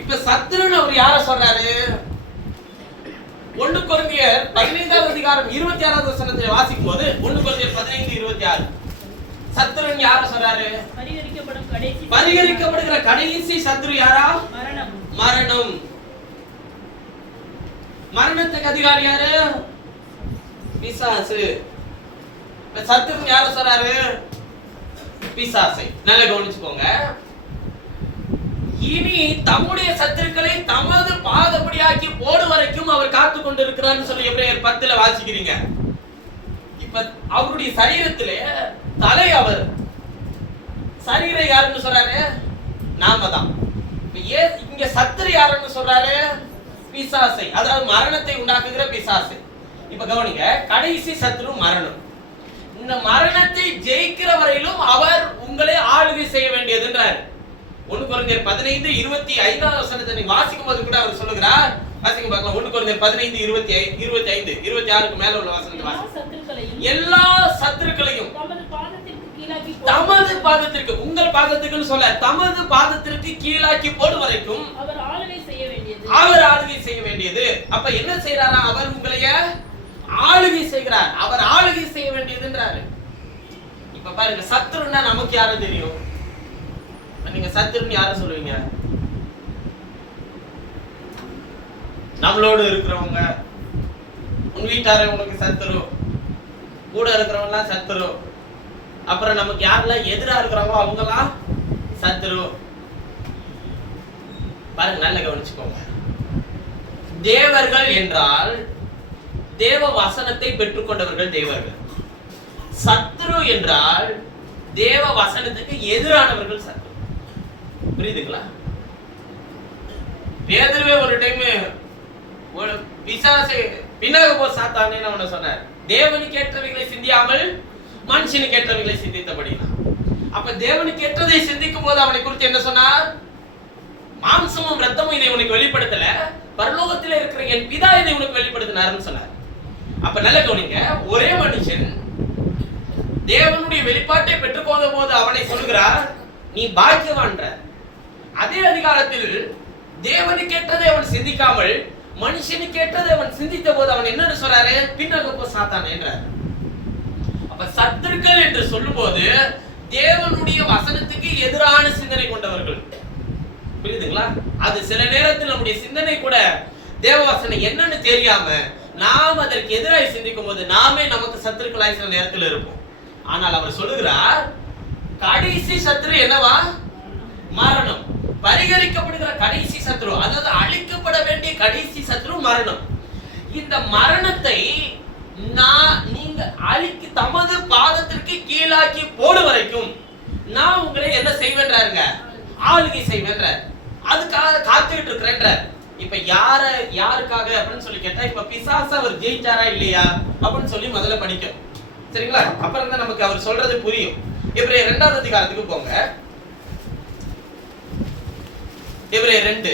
இப்ப சத்துருன்னு அவர் யார சொல்றாரு? 1 கொரிந்தியர் 15ஆம் அதிகாரம் 26ஆவது வசனத்தை வாசிக்கும் போது 1 கொரிந்தியர் 15:26 சத்துருன்னு யார சொல்றாரு? பரிகரிக்கப்படுகிற கடைசி சத்துரு யாரா? மரணம். மரணம். மரணத்துக்கு அதிகாரி யாரு? பிசாசு. சத்துரு யார சொல்றாரு? பிசாசை. நல்லா கவனிச்சுக்கோங்க. இனி தம்முடைய சத்துருக்களை தமது பாதபடியாக்கி போடு வரைக்கும் அவர் காத்து கொண்டிருக்கிறார்னு சொல்லி எபிரேயர் 10ல வாசிக்கிறீங்க. இப்ப அவருடைய சரீரத்திலே தலை அவர். சரீரம் யாருன்னு சொல்றாரு? நாம தான். இங்க சத்துரு யாருன்னு சொல்றாரு? பிசாசை. அதாவது மரணத்தை உண்டாக்குகிற பிசாசு. இப்ப கவனிங்க, கடைசி சத்துரு மரணம். இந்த மரணத்தை ஜெயிக்கிற வரையிலும் அவர் உங்களை ஆளுகை செய்ய வேண்டியதுன்றார். 1 கொரிந்தியர் 15:25 வசனத்தை நீங்க வாசிக்கும் போது கூட அவர் சொல்லுகிறார். வாசிங்க பார்க்கலாம். 1 கொரிந்தியர் 15:25 26க்கு மேல உள்ள வசனத்தை வாசிங்க. எல்லா சத்துருக்களையும் தமது பாதத்திற்கு, உங்கள் பாதத்துக்குன்னு சொல்ல, தமது பாதத்திற்கு கீழாக்கி போடு வரைக்கும் அவர் ஆளுகை செய்ய வேண்டியது. அவர் ஆளுகை செய்ய வேண்டியது. அப்ப என்ன செய்யறாரா? அவர் உங்களை ஆளுகை செய்கிறார். அவர் ஆளுகை செய்ய வேண்டியதுன்றாரு. இப்ப பாருங்க, சத்துருன்னா நமக்கு யாரு தெரியும்? நீங்க சத்துருன்னு யார சொல்லுவீங்க? நம்மளோடு இருக்கிறவங்க, உன் வீட்டார உனக்கு சத்துரு, கூட இருக்கிறவங்க எல்லாம் சத்துரு. அப்புறம் நமக்கு யாரெல்லாம் எதிரா இருக்கிறாங்களோ அவங்கலாம் சத்துரு. பாருங்க, நல்ல கவனிச்சுக்கோங்க. தேவர்கள் என்றால் தேவ வசனத்தை பெற்றுக்கொண்டவர்கள் தேவர்கள். சத்துரு என்றால் தேவ வசனத்துக்கு எதிரானவர்கள் சத்துரு. புரியுதுங்களா? பேதுருவே ஒரு டைம் ஒரு பிசாசை பின்னாக போ சாத்தானேன்னு அவன சொன்னார். தேவனுக்கு ஏற்றவைகளை சிந்தியாமல் மனுஷனுக்கு ஏற்றவைகளை சிந்தித்தபடினா. அப்ப தேவனுக்கு ஏற்றதை சிந்திக்கும் போது அவனை குறித்து என்ன சொன்னார்? மாம்சமும் இரத்தமும் இதை உனக்கு வெளிப்படுத்தல, பரலோகத்தில் இருக்கிற என் பிதா இதை உனக்கு வெளிப்படுத்தினார்னு சொன்னார். அப்ப நல்ல கவனிங்க, ஒரே மனுஷன் தேவனுடைய வெளிப்பாட்டை பெற்றுக்கொண்ட போது அவனை சொல்கிறார், நீ பாக்கியவான்ற. அதே அதிகாரத்தில் தேவனுக்கு ஏற்றதை அவன் சிந்திக்காமல் மனுஷனுக்கு ஏற்றதை அவன் சிந்தித்த போது அவன் என்ன சொல்றாரு? பின்னாக போ சாத்தான் என்றார். அப்ப சத்துருக்கள் என்று சொல்லும் போது தேவனுடைய வசனத்துக்கு எதிரான சிந்தனை கொண்டவர்கள். புரியுதுங்களா? அது சில நேரத்தில் நம்முடைய சிந்தனை கூட தேவ வசனம் என்னன்னு தெரியாம நாம் அதற்கு எதிராய் சிந்திக்கும் போது நாமே நமக்கு சத்துருக்களாய் சில நேரத்தில் இருப்போம். ஆனால் அவர் சொல்லுகிறார், கடைசி சத்துரு என்னவா? மரணம். பரிகரிக்கப்படுகிற கடைசி சத்துரு, அதாவது அழிக்கப்பட வேண்டிய கடைசி சத்துரு மரணம். இந்த மரணத்தை நீங்க அழிக்கு தமது பாதத்திற்கு கீழாக்கி போடு வரைக்கும் நான் உங்களை என்ன செய்வேன்றாருங்க? ஆளுகை செய்வேன்றார். அதுக்காக காத்துக்கிட்டு இருக்கிறேன்றார். இப்ப யாருக்காக அப்படின்னு சொல்லி கேட்டா, இப்ப பிசாசு அவர் ஜெயிச்சாரா இல்லையா அப்படின்னு சொல்லி முதல்ல படிக்கும். சரிங்களா? அப்புறம் தான் நமக்கு அவர் சொல்றது புரியும். எபிரேயர் 2ஆம் அதிகாரத்துக்கு போங்க. எபிரேயர் 2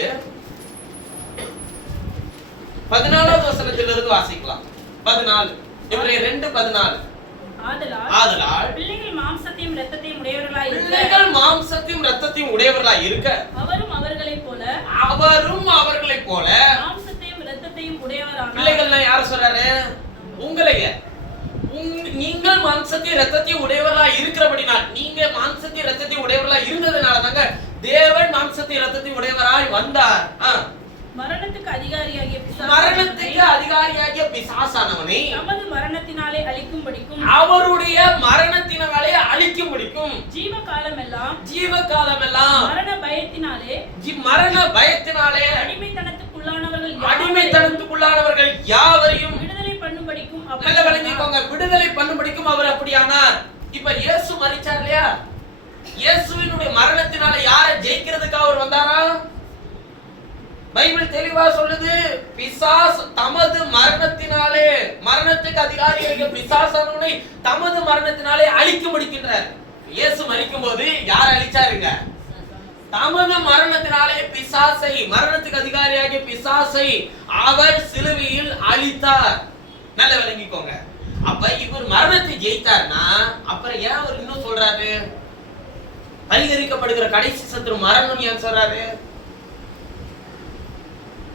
14வது வசனத்திலிருந்து வாசிக்கலாம். 14 எபிரேயர் 2:14 ஆதலால் பிள்ளைகள் மாம்சத்தையும் இரத்தத்தையும் உடையவர்களாய் இருக்க, பிள்ளைகள் மாம்சத்தையும் இரத்தத்தையும் உடையவர்களாய் இருக்க, அவரும் அவர்களைப் போல மாம்சத்தையும் இரத்தத்தையும் உடையவரானார். பிள்ளைகள்னா யார சொல்றாரு? உங்களையே. நீங்கள் மாம்சத்தையும் இரத்தத்தையும் உடையவர்களாய் இருக்கிறபடினால், நீங்க மாம்சத்தையும் இரத்தத்தையும் உடையவர்களாய் இருந்ததனால தாங்க தேவன் மாம்சத்தையும் இரத்தத்தையும் உடையவராய் வந்தார். மரணத்துக்கு அதிகாரியாகிய பிசாசானவனை நமது மரணத்தினாலே அழிக்கும்படிக்கும், அவருடைய மரணத்தினாலே அழிக்கும்படிக்கும், ஜீவகாலமெல்லாம் மரண பயத்தினாலே அடிமைத்தனத்துக்குள்ளானவர்கள் யாவரையும் விடுதலை பண்ணும்படிக்கும் விடுதலை பண்ணும்படிக்கும் அவர் அப்படியானார். இப்ப இயேசு மரிச்சார் இல்லையா? இயேசுவினுடைய மரணத்தினால யாரை ஜெயிக்கிறதுக்கு அவர் வந்தாரா? பைபிள் தெளிவா சொல்லுது, பிசாசு தமது மரணத்தினாலே, மரணத்துக்கு அதிகாரியாக பிசாசானவனை தமது மரணத்தினாலே அழிக்க முடிக்கின்றார். இயேசு மரிக்கும் போது யார் அழிச்சாருங்க? தமது மரணத்தினாலே பிசாசை, மரணத்துக்கு அதிகாரியாகிய பிசாசை அவர் சிலுவையில் அழித்தார். நல்ல விளங்கிக்கோங்க. அப்ப இவர் மரணத்தை ஜெயித்தார்னா அப்புறம் ஏன் அவர் இன்னும் சொல்றாரு பரிகரிக்கப்படுகிற கடைசி சத்துரு மரணம் ஏன் சொல்றாரு?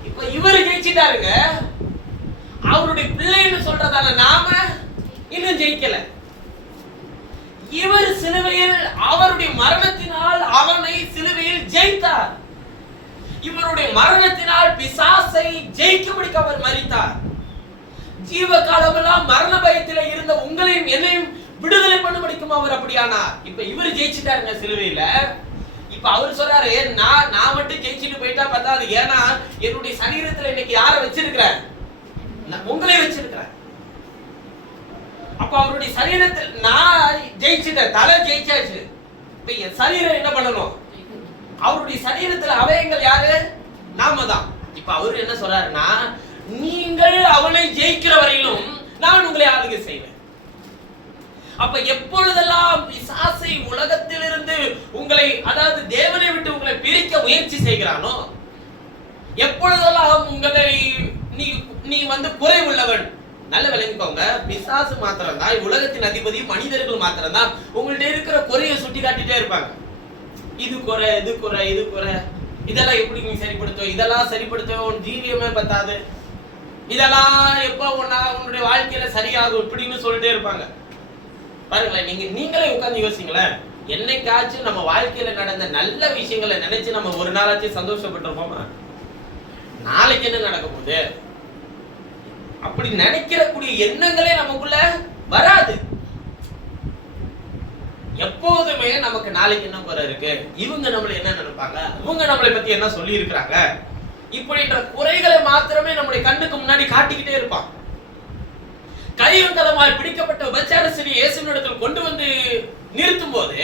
இப்ப இவரு ஜெயிச்சிட்டாருங்க, அவருடைய பிள்ளைன்னு சொல்றதான நாம இன்னும் ஜெயிக்கல. இவர் சிலுவையில் அவருடைய மரணத்தினால் அவனை சிலுவையில் ஜெயித்தார். இவருடைய மரணத்தினால் பிசாசை ஜெயிக்கும்படிக்கு அவர் மரித்தார். ஜீவ காலமெல்லாம் மரண பயத்தில இருந்த உங்களையும் என்னையும் விடுதலை பண்ணும்படிக்கும் அவர் அப்படியானார். இப்ப இவர் ஜெயிச்சிட்டாருங்க சிலுவையில. இப்ப அவர் சொல்றாரு, நான் மட்டும் ஜெயிச்சுட்டு போயிட்டா பத்தாது, ஏன்னா என்னுடைய சரீரத்துல இன்னைக்கு யாரை வச்சிருக்கிறார்? உங்களை வச்சிருக்கிறார். அப்ப அவருடைய சரீரத்தில் நான் ஜெயிச்சிட்டேன், தலை ஜெயிச்சாச்சு. இப்ப என் சரீரம் என்ன பண்ணணும்? அவருடைய சரீரத்துல அவயங்கள் யாரு? நாம தான். இப்ப அவரு என்ன சொல்றாருன்னா, நீங்கள் அவனை ஜெயிக்கிற வரையிலும் நான் உங்களை ஆளுகை செய்வேன். அப்ப எப்பொழுதெல்லாம் பிசாசை உலகத்திலிருந்து உங்களை, அதாவது தேவனை விட்டு உங்களை பிரிக்க முயற்சி செய்கிறானோ, எப்பொழுதெல்லாம் உங்களை நீ வந்து குறைவுள்ளவன், நல்ல விளங்கிக்கோங்க, பிசாசு மாத்திரம் தான், உலகத்தின் அதிபதி மனிதர்கள் மாத்திரம் தான் உங்கள்ட்ட இருக்கிற குறையை சுட்டி காட்டிட்டே இருப்பாங்க. இது குறை, இது குறை, இது குறை, இதெல்லாம் எப்படி நீ சரிப்படுத்தும், இதெல்லாம் சரிப்படுத்த உன் ஜீவியமே பத்தாது, இதெல்லாம் எப்போ உன்னுடைய வாழ்க்கையில சரியாகும் இப்படின்னு சொல்லிட்டே இருப்பாங்க. பாருங்களேன், நீங்களே உட்கார்ந்து யோசிங்களேன், என்னைக்காச்சும் நம்ம வாழ்க்கையில நடந்த நல்ல விஷயங்களை நினைச்சு நம்ம ஒரு நாளாச்சும் சந்தோஷப்பட்டிருப்போமா? நாளைக்கு என்ன நடக்க போகுது அப்படி நினைக்கிறக்கூடிய எண்ணங்களே நமக்குள்ள வராது. எப்போதுமே நமக்கு நாளைக்கு என்ன குறை இருக்கு, இவங்க நம்மள என்ன நினைப்பாங்க, இவங்க நம்மளை பத்தி என்ன சொல்லி இருக்கிறாங்க, இப்படின்ற குறைகளை மாத்திரமே நம்முடைய கண்ணுக்கு முன்னாடி காட்டிக்கிட்டே இருப்பான். கையொந்தலமாய் பிடிக்கப்பட்ட உபச்சார ஸ்திரீ இயேசுவினிடத்தில் கொண்டு வந்து நிறுத்தும் போது,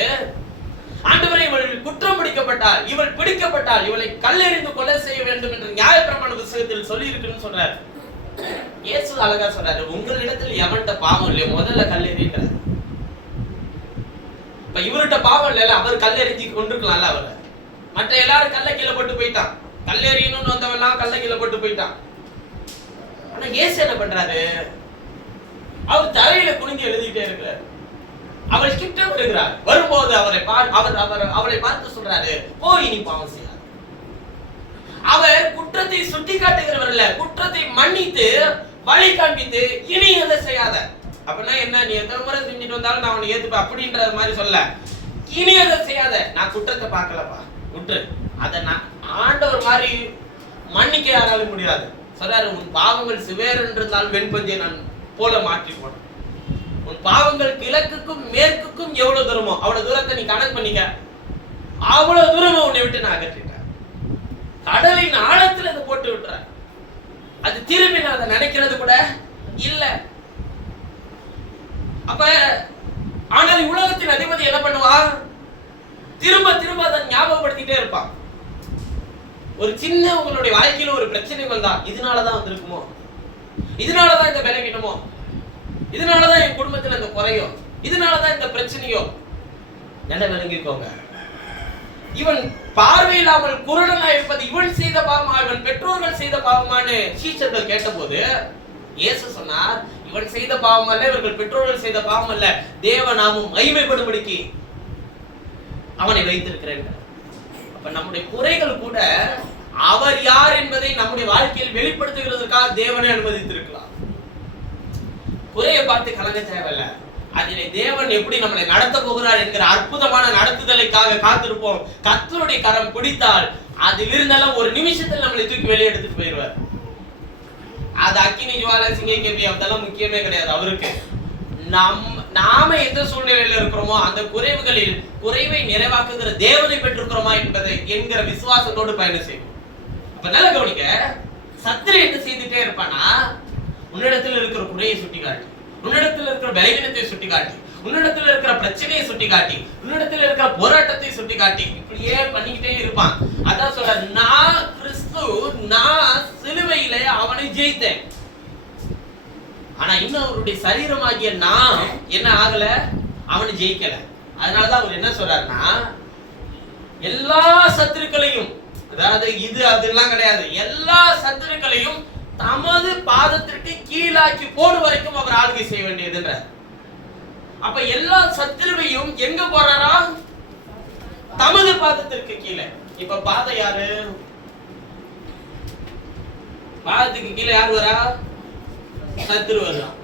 ஆண்டவரே இவள் குற்றம் பிடிக்கப்பட்டால், இவள் பிடிக்கப்பட்டால் இவளை கல்லெறிந்து கொலை செய்ய வேண்டும் என்று நியாயப்பிரமாண புத்தகத்தில் சொல்லி இருக்குன்னு சொல்றாரு. இயேசு அழகா சொல்றாரு, உங்களிடத்தில் எவன்கிட்ட பாவம் இல்லையோ முதல்ல கல்லெறின்றார். இப்ப இவர்கிட்ட பாவம் இல்ல, அவர் கல்லெறிஞ்சி கொண்டிருக்கலாம்ல. அவரை மற்ற எல்லாரும் கல்ல கீழே போட்டு போயிட்டான், கல்லெறியணும்னு வந்தவெல்லாம் கல்ல கீழே போட்டு போயிட்டான். ஆனா இயேசு என்ன பண்றாரு? அவர் தரையில குனிஞ்சு எழுதிட்டே இருக்கிறார். அவள் கிட்ட வருகிறார். வரும்போது அவளை பார்த்து சொல்றாரு, போய் நீ பாவம் செய்யாத. அவர் குற்றத்தை சுட்டி காட்டுகிறவர் இல்ல, குற்றத்தை மன்னித்து வழி காண்பித்து இனி எதை செய்யாத. அப்படின்னா என்ன, நீ எத்தனை முறை செஞ்சுட்டு வந்தாலும் நான் அவனை ஏத்துப்பேன் அப்படின்ற மாதிரி சொல்ல, இனி எதை செய்யாத, நான் குற்றத்தை பார்க்கலப்பா விட்டு, அதை நான் ஆண்டவர் மாதிரி மன்னிக்க யாராலும் முடியாது. சொல்றாரு, உன் பாவங்கள் சிவேர் என்றால் வெண்பஞ்சை நான் போல மாற்றி போனேன். உன் பாவங்கள் கிழக்குக்கும் மேற்குக்கும் எவ்வளவு தூரமோ அவ்வளவு தூரத்தை நீ கணக்கு பண்ணிக்க, அவ்வளவு தூரமா உன்னை விட்டு நான் அகற்றிட்டேன். கடலின் ஆழத்துல அதை போட்டு விட்டுற, அது திரும்பி நான் அதை நினைக்கிறது கூட இல்ல. அப்ப ஆனால் உலகத்தின் அதிபதி என்ன பண்ணுவா? திரும்ப திரும்ப அதை ஞாபகப்படுத்திட்டே இருப்பான். ஒரு சின்ன உங்களுடைய வாழ்க்கையில ஒரு பிரச்சனை வந்தா, இதனாலதான் வந்திருக்குமோ, இதனாலதான் இந்த பலவீனமோ, இதனாலதான் என் குடும்பத்துல இந்த குறையோ, இதனாலதான் இந்த பிரச்சனையோ, என்ன விளங்கிக்கோங்க, இவன் பார்வையில்லாமல் குருடனா இருப்பது இவன் செய்த பாவமா, இவன் பெற்றோர்கள் செய்த பாவமான்னு சீஷர்கள் கேட்டபோது இயேசு சொன்னார், இவன் செய்த பாவம் அல்ல, இவர்கள் பெற்றோர்கள் செய்த பாவம் அல்ல, தேவ நாமம் மகிமைப்படும்படிக்கு அவனை வைத்திருக்கிறேன். அப்ப நம்முடைய குறைகள் கூட அவர் யார் என்பதை நம்முடைய வாழ்க்கையில் வெளிப்படுத்துகிறதுக்காக தேவனை அனுமதித்திருக்கலாம். குறையை பார்த்து கலங்க தேவையில்ல, அதிலே தேவன் எப்படி நம்மளை நடத்த போகிறார் என்கிற அற்புதமான நடத்துதலுக்காக காத்திருப்போம். கர்த்தருடைய கரம் பிடித்தால் அதில் இருந்தாலும் ஒரு நிமிஷத்தில் நம்மளை தூக்கி வெளியே எடுத்துட்டு போயிடுவார். அது அக்கினி ஜுவாலை சிங்கை கேபி அதெல்லாம் முக்கியமே கிடையாது அவருக்கு. நாம எந்த சூழ்நிலையில இருக்கிறோமோ அந்த குறைவுகளில் குறைவை நிறைவாக்குகிற தேவனை பெற்றிருக்கிறோமா என்பதை என்கிற விசுவாசத்தோடு பயணம் செய்வோம். அப்ப நல்ல கவனிக்க, சத்துரு என்ன செய்துட்டே இருப்பானா, உன்னிடத்தில் இருக்கிற குறையை சுட்டி காட்டி, உன்னிடத்தில் இருக்கிற பலவீனத்தை சுட்டி காட்டி, உன்னிடத்துல இருக்கிற பிரச்சனையை சுட்டி காட்டி, உன்னிடத்துல இருக்கிற போராட்டத்தை சுட்டி காட்டி இப்படியே பண்ணிக்கிட்டே இருப்பான். அதான் சொல்ற, நான் கிறிஸ்து, நான் சிலுவையில அவனை ஜெயித்தேன். ஆனா இன்னும் அவருடைய சரீரமாகிய நான் என்ன ஆகல, அவனை ஜெயிக்கல. அதனாலதான் அவர் என்ன சொல்றாருன்னா, எல்லா சத்துருக்களையும், அதாவது இது அதெல்லாம் கிடையாது, எல்லா சத்துருக்களையும் தமது பாதத்திற்கு கீழாக்கி போடு வரைக்கும் அவர் ஆளுகை செய்ய வேண்டியதுன்ற. அப்ப எல்லா சத்துருவையும் எங்க போறாரா, தமது பாதத்திற்கு கீழே. இப்ப பாதம் யாரு, பாதத்துக்கு கீழே யார் வரா, சத்துரு வருவான்.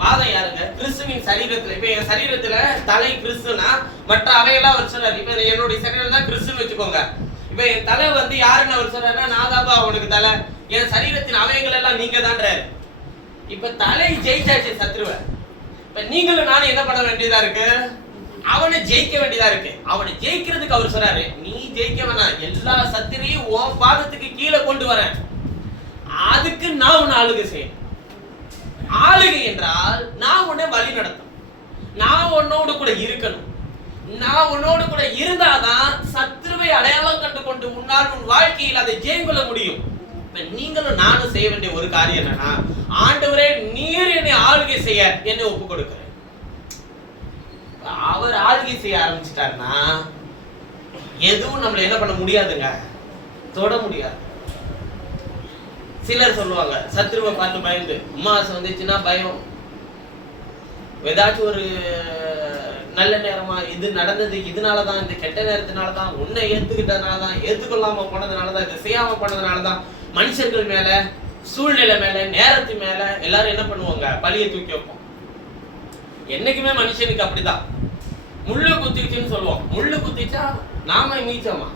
பாதம் யாருங்க, கிறிஸ்துவின் சரீரத்துல. இப்ப என் சரீரத்துல தலை கிறிஸ்துனா மற்ற அவையெல்லாம் அவர் சொல்றாரு. இப்ப என்னுடைய சரீரம் தான் கிறிஸ்துன்னு வச்சுக்கோங்க. இப்ப என் தலை வந்து யாருன்னு அவர் சொல்றாருன்னா, நான் தான்ப்பா அவனுக்கு தலை, என் சரீரத்தின் அவைகள் எல்லாம் நீங்க தான்றாரு. இப்ப தலை ஜெயிச்சாச்சு சத்ருவ. இப்ப நீங்களும் நானும் என்ன பண்ண வேண்டியதா இருக்கு, அவனை ஜெயிக்க வேண்டியதா இருக்கு. அவனை ஜெயிக்கிறதுக்கு அவர் சொல்றாரு, நீ ஜெயிக்க வேணாம், எல்லா சத்திரையும் உன் பாதத்துக்கு கீழே கொண்டு வரேன், அதுக்கு நான் உன்னை ஆளுகை செய்யணும். ஆளுகை என்றால் நான் உன்னை வழி நடத்தும், நான் உன்னோடு கூட இருக்கணும். நான் உன்னோடு கூட இருந்தாதான் சத்ருவை அடையாளம் கண்டு கொண்டு உன்னால் உன் வாழ்க்கையில் அதை ஜெயம் கொள்ள முடியும். நீங்களும் நானும் செய்ய வேண்டிய ஒரு காரியம் என்னன்னா, ஆண்டவரே நீர் என்னை ஆளுகை செய்ய என்னை ஒப்பு கொடுக்கிறேன். அவர் ஆளுகை செய்ய ஆரம்பிச்சிட்டாருன்னா எதுவும் நம்மள என்ன பண்ண முடியாதுங்க, தொட முடியாது. சிலர் சொல்லுவாங்க, சத்ருவை பார்த்து பயந்து, அமாவாசை வந்துச்சுன்னா பயம், ஏதாச்சும் ஒரு நல்ல நேரமா இது நடந்தது இதனாலதான், இந்த கெட்ட நேரத்தினாலதான், உன்னை ஏத்துக்கிட்டதுனாலதான், ஏத்துக்கொள்ளாம போனதுனாலதான், இதை செய்யாம போனதுனாலதான், மனுஷர்கள் மேல, சூழ்நிலை மேல, நேரத்து மேல எல்லாரும் என்ன பண்ணுவாங்க, பழியை தூக்கி வைப்போம். என்னைக்குமே மனுஷனுக்கு அப்படிதான். முள்ளு குத்திச்சுன்னு சொல்லுவோம், முள்ளு குத்திச்சா நாம மீச்சோமா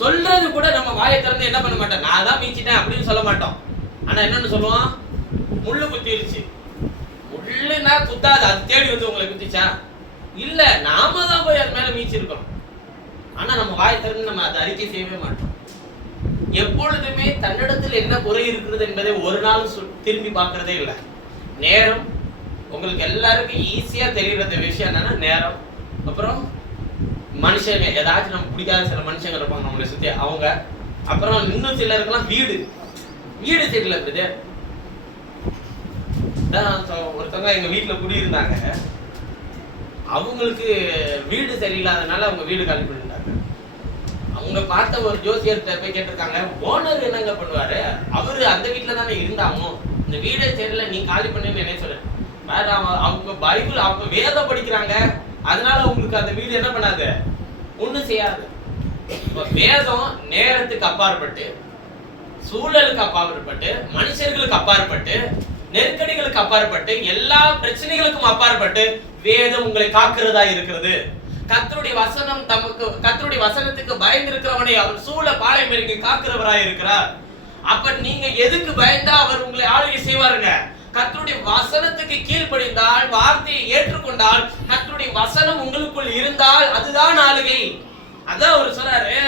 சொல்றது கூட நம்ம வாயை திறந்து என்ன பண்ண மாட்டோம், நான் தான் மீச்சிட்டேன் அப்படின்னு சொல்ல மாட்டோம். ஆனா என்னன்னு சொல்லுவோம், முள்ளு குத்திருச்சு. முள்ளுனா குத்தாது, அது தேடி வந்து உங்களை குத்திச்சா இல்ல, நாம தான் போய் அது மேல மீச்சிருக்கோம். ஆனா நம்ம வாயை திறந்து நம்ம அதை அறிக்கை செய்யவே மாட்டோம். எப்பொழுதுமே தன்னிடத்தில் என்ன குறை இருக்கிறது என்பதை ஒரு நாள் திரும்பி பார்க்கறதே இல்லை. நேரம், உங்களுக்கு எல்லாருக்கும் ஈஸியா தெரியுற விஷயம் என்னன்னா நேரம். அப்புறம் மனுஷங்க, ஏதாச்சும் நம்ம பிடிக்காத சில மனுஷங்க இருப்பாங்க நம்மளை சுத்தி, அவங்க. அப்புறம் இன்னும் சிலருக்கெல்லாம் வீடு சரியில்லை பிரதர். ஒருத்தவங்க எங்க வீட்டுல குடியிருந்தாங்க, அவங்களுக்கு வீடு சரியில்லாதனால அவங்க வீடு காலி பண்ணிட்டாங்க. அவங்க பார்த்த ஒரு ஜோசியர்கிட்ட போய் கேட்டிருக்காங்க, ஓனர் என்னங்க பண்ணுவாரு, அவரு அந்த வீட்டுல தானே இருந்தாங்க, இந்த வீடே சரியில்லை, நீ காலி பண்ணுன்னு என்ன சொல்ற. அவங்க பைபிள், அவங்க வேதம் படிக்கிறாங்க, அதனால உங்களுக்கு அந்த வீடு என்ன பண்ணாது, ஒண்ணும் செய்யாது. வேதம் நேரத்துக்கு அப்பாற்பட்டு, சூழலுக்கு அப்பாற்பட்டு, மனுஷர்களுக்கு அப்பாற்பட்டு, நெருக்கடிகளுக்கு அப்பாற்பட்டு, எல்லா பிரச்சனைகளுக்கும் அப்பாற்பட்டு வேதம் உங்களை காக்கிறதா இருக்கிறது. கர்த்தருடைய வசனம் தமக்கு, கர்த்தருடைய வசனத்துக்கு பயந்து இருக்கிறவனை அவர் சூழ பாலை மெருங்கி காக்கிறவராய் இருக்கிறார். அப்ப நீங்க எதுக்கு பயந்தா அவர் உங்களை ஆளுகை செய்வாருங்க. கர்த்தருடைய வசனத்துக்கு கீழ்ப்படிந்தால், வார்த்தையை ஏற்றுக்கொண்டால், கர்த்தருடைய வசனம் உங்களுக்குள் இருந்தால் அதுதான் ஆளுகை. அதான் அவர் சொல்றாரு,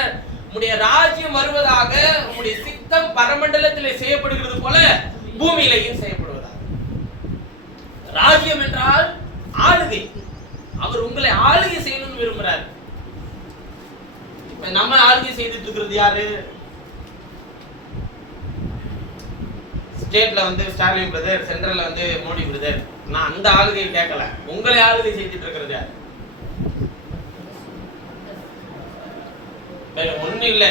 உம்முடைய ராஜ்யம் வருவதாக, உம்முடைய சித்தம் பரமண்டலத்திலே செய்யப்படுகிறது போல பூமியிலேயும் செய்யப்படுவதாக. ராஜ்யம் என்றால் ஆளுகை. அவர் உங்களை ஆளுகை செய்யணும்னு விரும்புறாரு. இப்ப நம்ம ஆளுகை செய்துட்டு இருக்கிறது யாரு? ஸ்டேட்ல வந்து ஸ்டாலின் பிரதர், சென்ட்ரல்ல வந்து மோடி பிரதர். நான் அந்த ஆளுகையை கேட்கல, உங்களை ஆளுகை செய்துட்டு இருக்கிறது யாரு? ஒண்ணு இல்ல.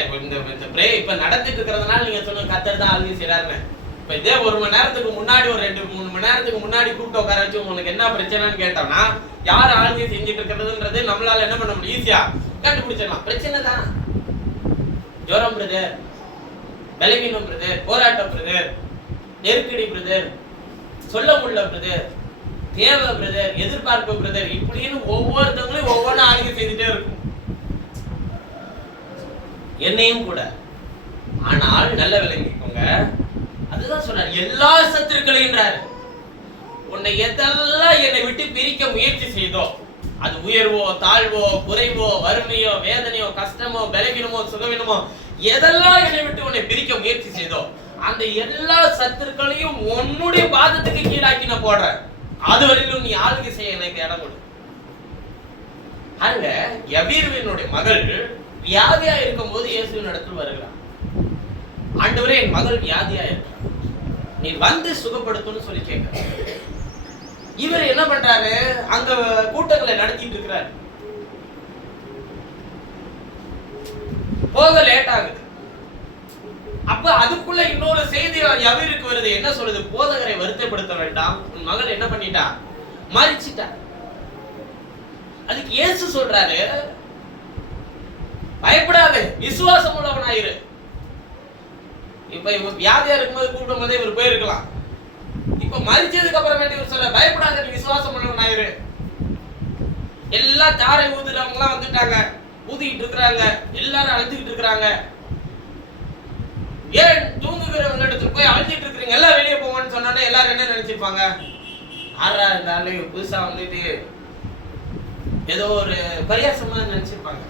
இந்த பிரே இப்ப நடந்துட்டு இருக்கிறதுனால நீங்க சொன்ன கர்த்தர் தான் ஆளுகை செய்யறாருன்னு. இப்ப இதே 1 மணி நேரத்துக்கு முன்னாடி, ஒரு 2-3 மணி நேரத்துக்கு முன்னாடி கூப்பிட்டு உட்கார வச்சு உங்களுக்கு என்ன பிரச்சனைன்னு கேட்டோம்னா, யார் ஆளுகை செஞ்சுட்டு இருக்கிறதுன்றது நம்மளால என்ன பண்ண முடியும், ஈஸியா கண்டுபிடிச்சிடலாம். பிரச்சனை தான், ஜுரம் பிரதர், பலவீனம் பிரதர், போராட்டம் பிரதர், நெருக்கடி பிரதர், சொல்ல முடியல பிரதர், தேவை பிரதர், எதிர்பார்ப்பு பிரதர், இப்படின்னு ஒவ்வொருத்தவங்களையும் ஒவ்வொன்றும் ஆளுகை செய்துட்டே இருக்கும், என்னையும் கூட. ஆனால் நல்ல விளங்கிக்கோங்க, அதுதான் சொல்றாரு, எல்லா சத்துருக்களைன்றாரு. உன்னை எதெல்லாம் என்னை விட்டு பிரிக்க முயற்சி செய்தோ, அது உயர்வோ தாழ்வோ குறைவோ வறுமையோ வேதனையோ கஷ்டமோ பலவீனமோ சுகவீனமோ, எதெல்லாம் என்னை விட்டு உன்னை பிரிக்க முயற்சி செய்தோ அந்த எல்லா சத்துருக்களையும் உன்னுடைய பாதத்துக்கு கீழாக்கி நான் போடுறேன். அதுவரையிலும் நீ ஆளுகை செய்ய எனக்கு இடம் கொடு. அங்க யவீருவினுடைய மகள் வியாதியா இருக்கும் போது இயேசுவின் இடத்தில் வருகிறார். ஆண்டவரே, என் மகள் வியாதியா இருக்கிறார், நீ வந்து சுகப்படுத்துன்னு சொல்லி கேட்க. இவர் என்ன பண்றாரு, அங்க கூட்டங்களை நடத்திட்டு இருக்கிறார். போக லேட் ஆகுது. அப்ப அதுக்குள்ள இன்னொரு செய்தி யவீருக்கு வருது. என்ன சொல்லுது? போதகரை வருத்தப்படுத்த வேண்டாம், உன் மகள் என்ன பண்ணிட்டா, மரிச்சிட்டா. அதுக்கு இயேசு சொல்றாரு, பயப்படாத, விசுவாசம் உள்ளவனாயிரு. இப்ப இவர் வியாதியா இருக்கும்போது கூப்பிடும் போதே இவர் போயிருக்கலாம். இப்ப மரிச்சதுக்கு அப்புறமேட்டு இவர் சொல்ற, பயப்படாத, நீ விசுவாசம் உள்ளவனாயிரு. எல்லா தாரை ஊதுறவங்க எல்லாம் வந்துட்டாங்க, ஊதிக்கிட்டு இருக்கிறாங்க, எல்லாரும் அழுதுகிட்டு இருக்கிறாங்க. ஏன் தூங்குகிறவங்க இடத்துல போய் அழுதுட்டு இருக்கிறீங்க, எல்லாம் வெளியே போவான்னு சொன்னா எல்லாரும் என்ன நினைச்சிருப்பாங்க? ஆறா இருந்தாலும் புதுசா வந்துட்டு ஏதோ ஒரு பரியாசமா நினைச்சிருப்பாங்க.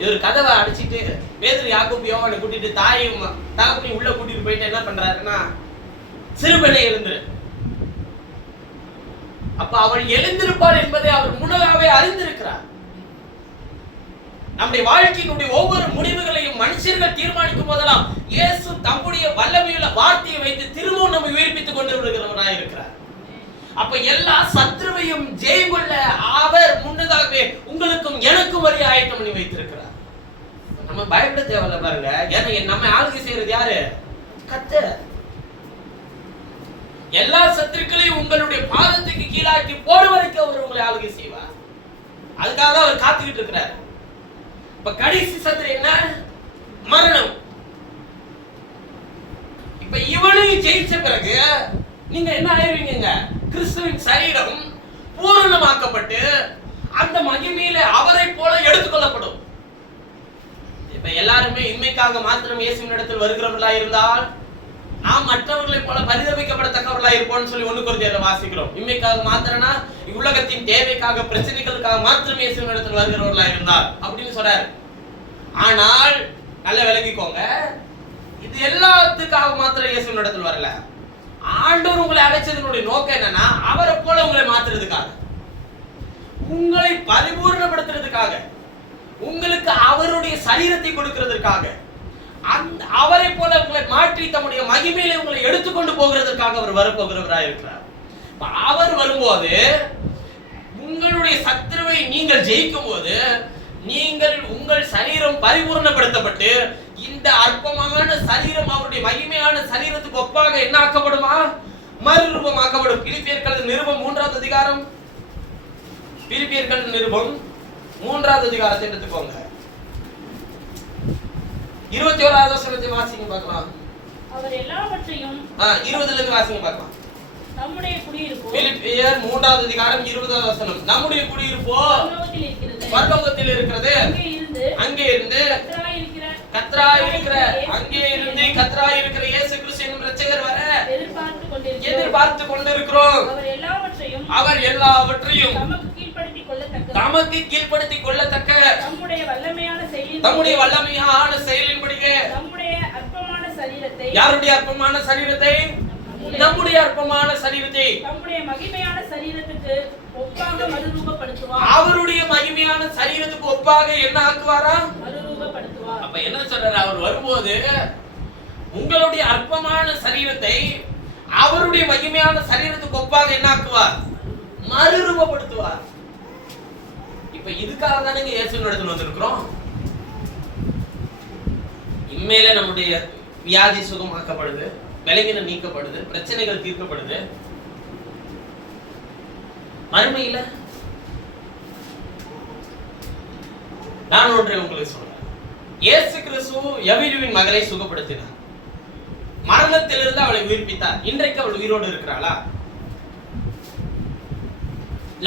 இவர் கதவை அடிச்சுட்டு பேதுரு யாக்கோபு யோவானை கூட்டிட்டு தாயும் தகப்பனையும் உள்ள கூட்டிட்டு போயிட்டு என்ன பண்றாருன்னா, சிறுபெண்ணை எழுந்துரு. அப்ப அவள் எழுந்திருப்பாள் என்பதை அவர் முன்னதாகவே அறிந்திருக்கிறார். நம்முடைய வாழ்க்கையினுடைய ஒவ்வொரு முடிவுகளையும் மனுஷர்கள் தீர்மானிக்கும் போதெல்லாம் இயேசு தம்முடைய வல்லமையுள்ள வார்த்தையை வைத்து திரும்பவும் நம்மை உயிர்ப்பித்துக் கொண்டு விடுகிறவராய் இருக்கிறார். அப்ப எல்லா சத்ருவையும் ஜெயம் கொள்ள அவர் முன்னதாகவே உங்களுக்கும் எனக்கும் வழி ஆயத்தம் பண்ணி வைத்திருக்கிறார். நம்ம பயப்பட தேவையில்ல பாருங்க. ஏன்னா நம்ம ஆளுகை செய்யறது யாரு? கர்த்தர். எல்லா சத்துருக்களையும் உங்களுடைய பாதத்துக்கு கீழாக்கி போடு வரைக்கும் அவர் உங்களை ஆளுகை செய்வார். அதுக்காக அவர் காத்துக்கிட்டு இருக்கிறார். இப்ப கடைசி சத்துரு என்ன? மரணம். இப்ப இவனையும் ஜெயிச்ச பிறகு நீங்க என்ன ஆயிருவீங்க? கிறிஸ்துவின் சரீரம் பூரணமாக்கப்பட்டு அந்த மகிமையில அவரை போல எடுத்துக்கொள்ளப்படும். இப்ப எல்லாருமே இன்மைக்காக மாத்திரம் இயேசுவின் இடத்தில் வருகிறவர்களா இருந்தால் நாம் மற்றவர்களை போல பரிதபிக்கப்படத்தக்கவர்களா இருப்போம்னு சொல்லி 1 கொரிந்தியர்ல வாசிக்கிறோம். இன்மைக்காக மாத்திரனா உலகத்தின் தேவைக்காக பிரச்சனைகளுக்காக மாத்திரம் இயேசுவின் இடத்தில் வருகிறவர்களா இருந்தால் அப்படின்னு சொல்றாரு. ஆனால் நல்லா விளங்கிக்கோங்க, இது எல்லாத்துக்காக மாத்திரம் இயேசுவின் இடத்தில் வரல. ஆண்டவர் உங்களை அழைச்சதனுடைய நோக்கம் என்னன்னா, அவரை போல உங்களை மாத்துறதுக்காக, உங்களை பரிபூர்ணப்படுத்துறதுக்காக, உங்களுக்கு அவருடைய சரீரத்தை கொடுக்கிறதுக்காக, அவரை போல உங்களை மாற்றி தம்முடைய மகிமையில உங்களை எடுத்துக்கொண்டு போகிறதுக்காக அவர் வரப்போகிறவராக இருக்கிறார். அவர் வரும்போது உங்களுடைய சத்துருவை நீங்கள் ஜெயிக்கும் போது நீங்கள் உங்கள் சரீரம் பரிபூர்ணப்படுத்தப்பட்டு இந்த அற்பமான சரீரம் அவருடைய மகிமையான சரீரத்துக்கு ஒப்பாக என்ன ஆக்கப்படுமா? மறுரூபமாக்கப்படும். பிலிப்பியர்கள் நிருபம் 3வது அதிகாரம், பிலிப்பியர்கள் நிருபம் 3வது அதிகாரத்தை எடுத்துக்கோங்க. 21வது வசனத்தை வாசிங்க பார்க்கலாம். அவர் எல்லாவற்றையும் 20ல இருந்து வாசிங்க பார்க்கலாம். நம்முடைய குடியிருப்போ, பிலிப்பியர் 3வது அதிகாரம் 20வது வசனம். நம்முடைய குடியிருப்போ பரலோகத்தில் இருக்கிறது, அங்கே இருந்து கர்த்தராய் இருக்கிற இயேசு கிறிஸ்து என்னும் இரட்சகர் வர எதிர்பார்த்து கொண்டிருக்கிறோம். அவர் எல்லாவற்றையும் தமக்கு கீழ்ப்படுத்திக் கொள்ளத்தக்க தம்முடைய வல்லமையான செயலின்படியே யாருடைய அற்பமான சரீரத்தை? நம்முடைய அற்பமான சரீரத்தை நம்முடைய மகிமையான சரீரத்துக்கு ஒப்பாக மறுரூபப்படுத்துவார். அவருடைய மகிமையான சரீரத்துக்கு ஒப்பாக என்ன ஆக்குவாரா? மறுரூபப்படுத்துவார். அப்ப என்ன சொல்றாரு? அவர் வரும்போது உங்களுடைய அற்பமான சரீரத்தை அவருடைய மகிமையான சரீரத்துக்கு ஒப்பாக என்ன ஆக்குவார்? மறுரூபப்படுத்துவார். இப்ப இதுக்காக தானே இயேசுவின் இடத்துல வந்திருக்கிறோம். இம்மையில நம்முடைய வியாதி சுகமாக்கப்படுது, விலங்கினம் நீக்கப்படுது, பிரச்சனைகள் தீர்க்கப்படுது. மறுமையில நான் ஒன்றை உங்களுக்கு சொல்றேன். இயேசு கிறிஸ்து யவீருவின் மகளை சுகப்படுத்தினார், மரணத்திலிருந்து அவளை உயிர்ப்பித்தார். இன்றைக்கு அவள் உயிரோடு இருக்கிறாளா?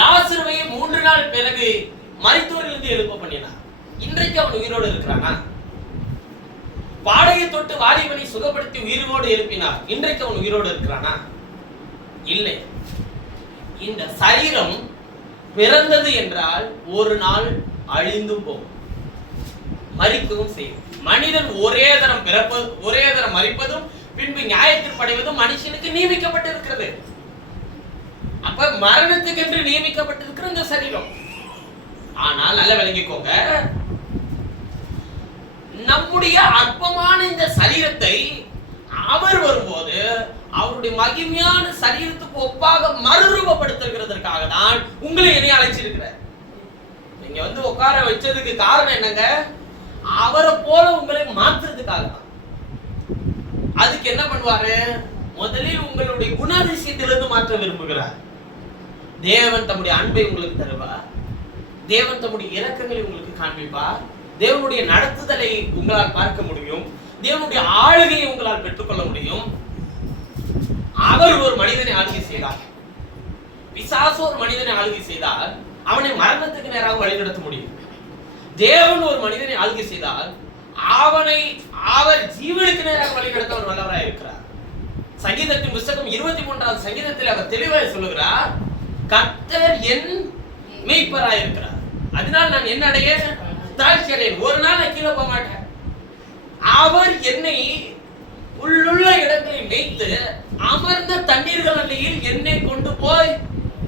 லாசருவை 3 நாள் பிறகு மரித்தோரிலிருந்து எழுப்ப பண்ணினார். இன்றைக்கு அவன் உயிரோடு இருக்கிறானா? பாடையை தொட்டு வாலிபனை சுகப்படுத்தி உயிரோடு எழுப்பினார். இன்றைக்கு அவன் உயிரோடு இருக்கிறானா? இல்லை. இந்த சரீரம் பிறந்தது என்றால் ஒரு நாள் அழிந்தும் போகும், மரிக்கவும் செய்யும். மனிதன் ஒரே தரம் மரிப்பதும் பின்பு நியாயத்தில் படைவதும் மனுஷனுக்கு நியமிக்கப்பட்டிருக்கிறது. அப்ப மரணத்துக்கு என்று நியமிக்கப்பட்டிருக்கிற இந்த சரீரம். ஆனால் நல்ல விளங்கிக்கோங்க, நம்முடைய அற்பமான இந்த சரீரத்தை அவர் வரும்போது அவருடைய மகிமையான சரீரத்துக்கு ஒப்பாக மறுரூபப்படுத்துகிறதற்காக தான் உங்களை என்னை அழைச்சிருக்கிறார். நீங்க உட்கார வச்சதுக்கு காரணம் என்னங்க? அவரை போல உங்களை மாற்றுறதுக்காக தான். அதுக்கு என்ன பண்ணுவாரு? முதலில் உங்களுடைய குணாதிசயத்திலிருந்து மாற்ற விரும்புகிறார். தேவன் தம்முடைய அன்பை உங்களுக்கு தருவார். தேவன் தம்முடைய இரக்கங்களை உங்களுக்கு காண்பிப்பார். தேவனுடைய நடத்துதலை உங்களால் பார்க்க முடியும். தேவனுடைய ஆளுகையை உங்களால் பெற்றுக்கொள்ள முடியும். அவர் ஒரு மனிதனை ஆளுகை செய்தார். பிசாசு ஒரு மனிதனை ஆளுகை செய்தால் அவனை மரணத்துக்கு நேராக வழிநடத்த முடியும். தேவன் ஒரு மனிதனை ஆளுகை செய்தால் அவனை அவர் ஜீவனுக்கு நேராக வழிநடத்த அவர் வல்லவராய் இருக்கிறார். சங்கீதத்தின் புத்தகம் 23வது சங்கீதத்தில் அவர் தெளிவாக சொல்லுகிறார், கர்த்தர் என் மேய்ப்பராய் இருக்கிறார், அதனால் நான் என்ன அடைய? தாழ்ச்சி அடையேன். ஒரு நாள் நான் கீழே போக மாட்டேன். அவர் என்னை உள்ளுள்ள இடங்களில் வைத்து அமர்ந்த தண்ணீர்கள் அண்டையில் என்னை கொண்டு போய்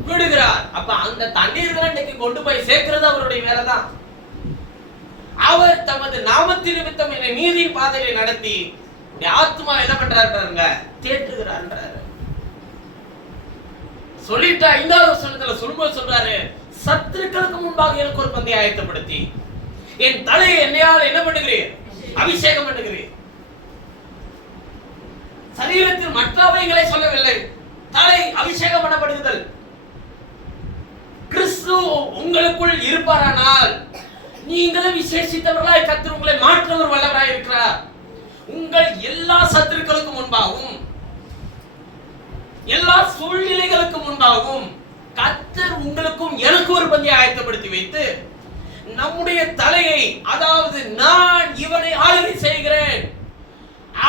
விடுகிறார். அப்ப அந்த தண்ணீர்கள் அண்டைக்கு கொண்டு போய் சேர்க்கிறது அவருடைய வேலைதான். அவர் தமது நாமத்தின் நிமித்தம் என்னை நீதியின் பாதையில நடத்தி ஆத்மா என்ன பண்றாருங்க? தேற்றுகிறார். சொல்லிட்டு 5வது வசனத்துல சொல்லும்போது சொல்றாரு, சத்துருக்களுக்கு முன்பாக எனக்கு ஒரு பந்தை ஆயத்தப்படுத்தி என் தலையை என்னையால் என்ன பண்ணுகிறேன்? அபிஷேகம் பண்ணுகிறேன். சரீரத்தில் மற்றவைகளை சொல்லவில்லை, தலை அபிஷேகம் பண்ணப்படுதல். கிறிஸ்து உங்களுக்குள் இருப்பாரானால் நீங்களும் விசேஷித்தவர்களாய் கர்த்தர் உங்களை மாற்றவர் வல்லவராய் இருக்கிறார். உங்கள் எல்லா சத்துருக்களுக்கு முன்பாகவும் எல்லா சூழ்நிலைகளுக்கு முன்பாகவும் கர்த்தர் உங்களுக்கும் எனக்கு ஒரு பந்தியை ஆயத்தப்படுத்தி வைத்து நம்முடைய தலையை, அதாவது நான் இவனை ஆளுகை செய்கிறேன்,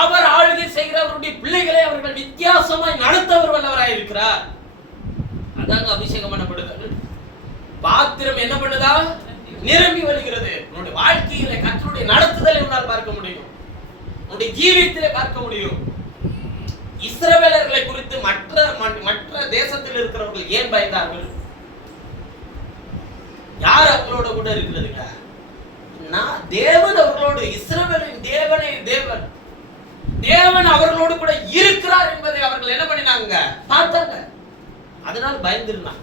அவர் ஆளுகை செய்கிற அவருடைய பிள்ளைகளை அவர்கள் வித்தியாசமாய் நடத்தவர் வல்லவராய் இருக்கிறார். அதாங்க அபிஷேகம் பண்ணப்படுகிறது. பாத்திரம் என்ன பண்ணுதா? நிரம்பி வருகிறது. உன்னுடைய வாழ்க்கையில கர்த்தருடைய நடத்துதலை உன்னால் பார்க்க முடியும். உன்னுடைய ஜீவியத்திலே பார்க்க முடியும். இஸ்ரவேலர்களை குறித்து மற்ற தேசத்தில் இருக்கிறவர்கள் ஏன் பயந்தார்கள்? யார் அவங்களோட கூட இருக்கிறதுங்க? நான் தேவன் அவர்களோடு, இஸ்ரவேலின் தேவனே தேவன், தேவன் அவர்களோடு கூட இருக்கிறார் என்பதை அவர்கள் என்ன பண்ணினாங்க? பார்த்தாங்க. அதனால் பயந்துருந்தாங்க.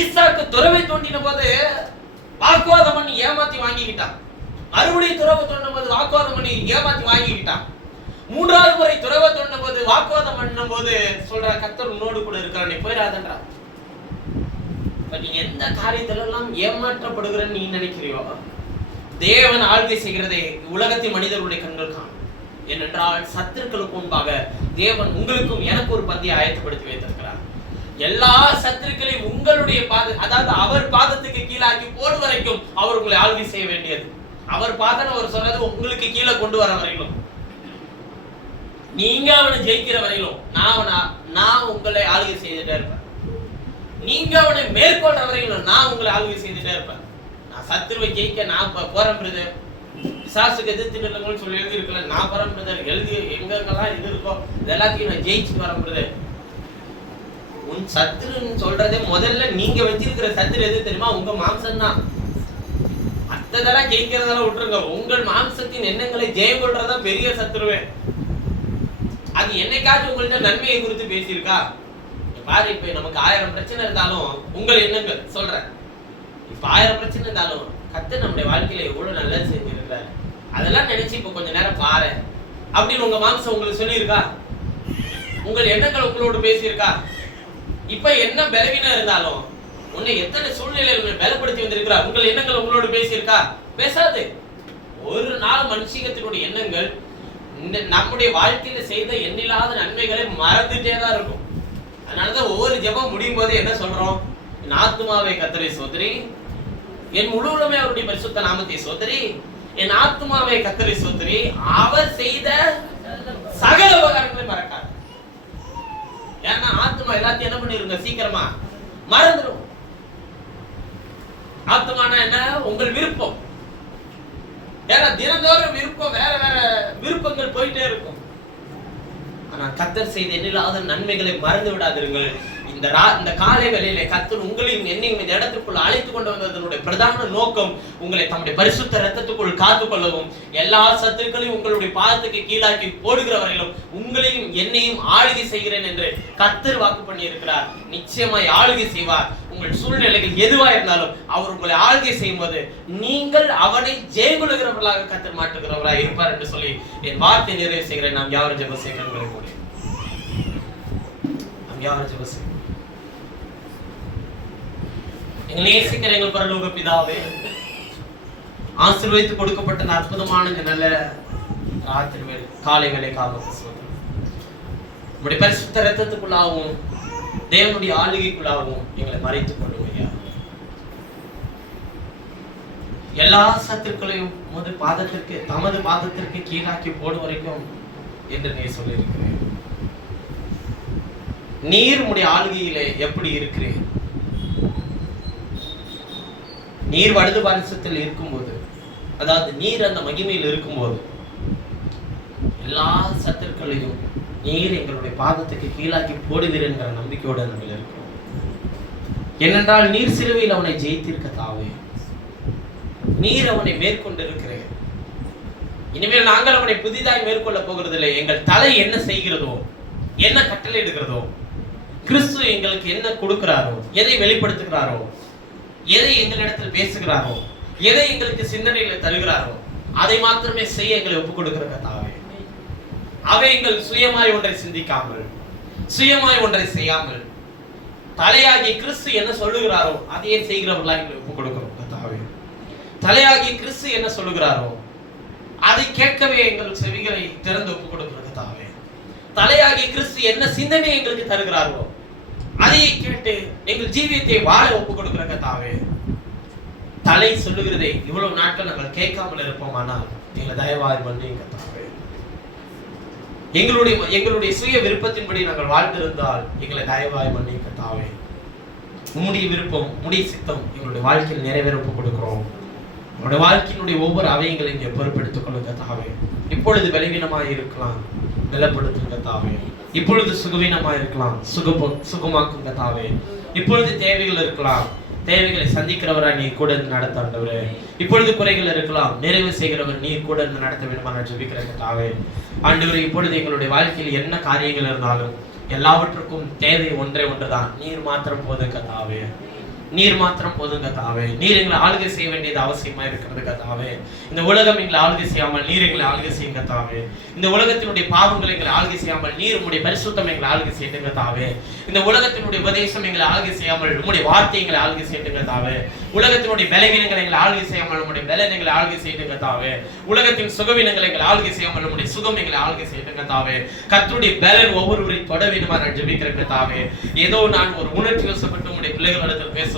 ஈசாக்கு துறவை தோண்டின போது வாக்குவாதம் பண்ணி ஏமாத்தி வாங்கிக்கிட்டான். மறுபடியும் துறவை தோண்டின போது வாக்குவாதம் பண்ணி ஏமாத்தி வாங்கிக்கிட்டான். 3வது முறை துறவை தோண்டின போது வாக்குவாதம் பண்ணும் போது சொல்ற, கர்த்தர் உன்னோடு கூட இருக்கிறார், நீ போயிடாதன்றா. நீங்க எந்த காரியத்துல எல்லாம் ஏமாற்றப்படுகிறன்னு நீ நினைக்கிறியோ, தேவன் ஆளுகை செய்கிறதை உலகத்தின் மனிதர்களுடைய கண்கள் காணும். ஏனென்றால் சத்துருக்களுக்கு முன்பாக தேவன் உங்களுக்கும் எனக்கு ஒரு பந்தியை ஆயத்தப்படுத்தி வைத்திருக்கிறார். எல்லா சத்துருக்களையும் உங்களுடைய அதாவது அவர் பாதத்துக்கு கீழாக்கி போடு வரைக்கும் அவர் உங்களை ஆளுகை செய்ய வேண்டியது. அவர் பாதம் அவர் சொன்னது உங்களுக்கு கீழே கொண்டு வர வரையிலும், நீங்க அவனை ஜெயிக்கிற வரையிலும் நான் உங்களை ஆளுகை செய்துட்டே இருப்பேன். நீங்க அவனை மேற்கொள்ற வரையிலும் நான் உங்களை ஆளுகை செய்துட்டே இருப்பேன். நான் சத்துருவை ஜெயிக்க நான் போறேன் பிரதர், பிசாசுக்கு எதிர்த்து நிலங்கள்னு சொல்லி எழுதி இருக்கல, நான் போறேன் பிரதர், எழுதி எங்கெங்கெல்லாம் இது இருக்கோ இதெல்லாத்தையும் நான் ஜெயிச்சு வரேன் பிரதர். உன் சத்துருன்னு சொல்றதே முதல்ல நீங்க வச்சிருக்கிற சத்துரு எது தெரியுமா? உங்க மாம்சம் தான். மற்றதெல்லாம் ஜெயிக்கிறதெல்லாம் விட்டுருங்க. உங்கள் மாம்சத்தின் எண்ணங்களை ஜெயம் கொள்றதா பெரிய சத்துருவே. அது என்னைக்காச்சும் உங்கள்ட்ட நன்மையை குறித்து பேசியிருக்கா? பாரு, இப்ப நமக்கு 1000 பிரச்சனை இருந்தாலும் உங்கள் எண்ணங்கள் சொல்றேன், இப்ப 1000 பிரச்சனை இருந்தாலும் கர்த்தர் நம்முடைய வாழ்க்கையில எவ்வளவு நல்லது செஞ்சிருக்கிறாரு, அதெல்லாம் நினைச்சு இப்ப கொஞ்ச நேரம் பாரு அப்படின்னு உங்க மாம்சம் உங்களுக்கு சொல்லியிருக்கா? உங்கள் எண்ணங்கள் உங்களோடு பேசியிருக்கா? இப்ப என்ன பலவீனம் இருந்தாலும் உன்னை எத்தனை சூழ்நிலையில் பலப்படுத்தி வந்திருக்கிறார், உங்கள் எண்ணங்கள் உங்களோடு பேசியிருக்கா? பேசாது. ஒரு நாள் மனுஷிகத்தினுடைய எண்ணங்கள் நம்முடைய வாழ்க்கையில செய்த எண்ணில்லாத நன்மைகளை மறந்துட்டே தான் இருக்கும். அதனாலதான் ஒவ்வொரு ஜெபம் முடியும் போது என்ன சொல்றோம்? என் ஆத்துமாவை கர்த்தரை சோதரி, என் முழு உள்ளமே அவருடைய பரிசுத்த நாமத்தை சோதரி, என் ஆத்துமாவை கர்த்தரை சோதரி, அவர் செய்த சகல உபகாரங்களை மறக்காது. ஏன்னா ஆத்மா எல்லாத்தையும் என்ன பண்ணிருங்க, சீக்கிரமா மறந்துடும். ஆத்மானா என்ன? உங்கள் விருப்பம். ஏன்னா தினந்தோறும் விருப்பம், வேற வேற விருப்பங்கள் போயிட்டே இருக்கும். ஆனா கர்த்தர் செய்த எண்ணில்லாத நன்மைகளை மறந்து விடாதீர்கள். இந்த காலை வேளையிலே கர்த்தர் உங்களையும் என்னையும் இந்த இடத்துக்குள் அழைத்து கொண்டு வந்ததனுடைய பிரதான நோக்கம் உங்களை தம்முடைய பரிசுத்த இரத்தத்துக்குள் காத்துக்கொள்ளவும், எல்லா சத்துருக்களையும் உங்களுடைய பாதத்துக்கு கீழாக்கி போடுகிறவர்களும் உங்களையும் என்னையும் ஆளுகை செய்கிறேன் என்று கர்த்தர் வாக்கு பண்ணி இருக்கிறார். நிச்சயமாய் ஆளுகை செய்வார். உங்கள் சூழ்நிலைகள் எதுவா இருந்தாலும் அவர் உங்களை ஆளுகை செய்யும் போது நீங்கள் அவனை ஜெயங்கொள்ளுகிறவர்களாக கர்த்தர் மாற்றுகிறவராக இருப்பார் என்று சொல்லி என் வார்த்தை நிறைவு செய்கிறேன். நாம் யாரும் ஜெபம் செய்கிறோம். நாம் யாரும் ஜெபம் செய்கிறோம். எங்கள் நேசிக்கிற எங்கள் பரலோக பிதாவே, ஆசீர்வதித்து கொடுக்கப்பட்ட அற்புதமான இந்த நல்ல ராத்திரி வேளை காலை வேளைக்காக உம்முடைய பரிசுத்த இரத்தத்துக்குள்ளாகவும் தேவனுடைய ஆளுகைக்குள்ளாகவும் எங்களை மறைத்துக் கொள்ளுமையா. எல்லா சத்துருக்களையும் தமது பாதத்திற்கு கீழாக்கி போடும் வரைக்கும் என்று நீ சொல்லியிருக்கிறேன். நீர் உம்முடைய ஆளுகையிலே எப்படி இருக்கிறேன்? நீர் வலது பாரிசத்தில் இருக்கும்போது, அதாவது நீர் அந்த மகிமையில் இருக்கும்போது எல்லா சத்துருக்களையும் நீர் எங்களுடைய பாதத்துக்கு கீழாக்கி போடுவீர் என்கிற நம்பிக்கையோடு நம்ம இருக்கிறோம். ஏனென்றால் நீர் சிலுவையில் அவனை ஜெயித்திருக்க தாவே, நீர் அவனை மேற்கொண்டிருக்கிறேன். இனிமேல் நாங்கள் அவனை புதிதாக மேற்கொள்ள போகிறதில்லை. எங்கள் தலை என்ன செய்கிறதோ, என்ன கட்டளை எடுக்கிறதோ, கிறிஸ்து எங்களுக்கு என்ன கொடுக்கிறாரோ, எதை வெளிப்படுத்துகிறாரோ, எதை எங்களிடத்தில் பேசுகிறாரோ, எதை எங்களுக்கு சிந்தனைகளை தருகிறாரோ அதை மாத்திரமே செய்ய எங்களை ஒப்புக் கொடுக்கிற கர்த்தாவே. அவை எங்கள் சுயமாய் ஒன்றை சிந்திக்காமல், சுயமாய் ஒன்றை செய்யாமல், தலையாகிய கிறிஸ்து என்ன சொல்லுகிறாரோ அதையே செய்கிறவர்களாக எங்களை ஒப்புக் கொடுக்கிறோம் கர்த்தாவே. தலையாகிய கிறிஸ்து என்ன சொல்லுகிறாரோ அதை கேட்கவே எங்கள் செவிகளை திறந்து ஒப்புக் கொடுக்கிற கர்த்தாவே. தலையாகிய கிறிஸ்து என்ன சிந்தனை எங்களுக்கு தருகிறாரோ அதை கேட்டு எங்கள் ஜீவியத்தை வாழ ஒப்புக் கொடுக்கிற கர்த்தாவே. தலை சொல்லுகிறதை இவ்வளவு நாட்கள் நாங்கள் கேட்காமல் இருப்போமானால் எங்களை தயவாய் மன்னியும் கர்த்தாவே. எங்களுடைய சுய விருப்பத்தின்படி நாங்கள் வாழ்ந்திருந்தால் எங்களை தயவாய் மன்னியும் கர்த்தாவே. உம்முடைய விருப்பம், உம்முடைய சித்தம் எங்களுடைய வாழ்க்கையில் நிறைவேற ஒப்புக் கொடுக்கிறோம். உங்களுடைய வாழ்க்கையினுடைய ஒவ்வொரு அவயங்களையும் இங்கே பொறுப்பெடுத்துக் கொள்ளுங்க கர்த்தாவே. இப்பொழுது பலவீனமாய் இருக்கலாம், பலப்படுத்துங்க கர்த்தாவே. இப்பொழுது சுகவீனமாக இருக்கலாம், சுகமாக்குங்க கர்த்தாவே. இப்பொழுது தேவைகள் இருக்கலாம், தேவைகளை சந்திக்கிறவராய் நீ கூட இருந்து நடத்த ஆண்டவரே. இப்பொழுது குறைகள் இருக்கலாம், நிறைவு செய்கிறவர் நீ கூட இருந்து நடத்த வேண்டுமா நான் ஜெபிக்கிறேன் கர்த்தாவே. ஆண்டவரே, இப்பொழுது எங்களுடைய வாழ்க்கையில் என்ன காரியங்கள் இருந்தாலும் எல்லாவற்றுக்கும் தேவை ஒன்றே ஒன்றுதான். நீர் மாத்திரம் போதும் கர்த்தாவே. நீர் மாத்திரம் போதும் கர்த்தாவே. நீர் எங்களை ஆளுகை செய்ய வேண்டியது அவசியமா இருக்கிறது கர்த்தாவே. இந்த உலகம் எங்களை ஆளுகை செய்யாமல் நீர் எங்களை ஆளுகை செய்யும் கர்த்தாவே. இந்த உலகத்தினுடைய பாவங்களை எங்களை ஆளுகை செய்யாமல் நீர் உம்முடைய பரிசுத்தம் எங்களை ஆளுகை செய்யும் கர்த்தாவே. இந்த உலகத்தினுடைய உபதேசம் எங்களை ஆளுகை செய்யாமல் உம்முடைய வார்த்தை எங்களை ஆளுகை செய்யும் கர்த்தாவே. உலகத்தினுடைய பலவீனங்களை எங்களை ஆளுகை செய்யாமல் உம்முடைய பலன் எங்களை ஆளுகை செய்யும் கர்த்தாவே. உலகத்தின் சுகவீனங்களை எங்களை ஆளுகை செய்யாமல் உம்முடைய சுகம் எங்களை ஆளுகை செய்யும் கர்த்தாவே. கர்த்தருடைய பலன் ஒவ்வொருவரையும் தொட வேண்டுமா நான் ஜெபிக்கிறேன் கர்த்தாவே. ஏதோ நான் ஒரு உணர்ச்சி வசப்பட்டு உம்முடைய பிள்ளைகளிடத்தில் பேச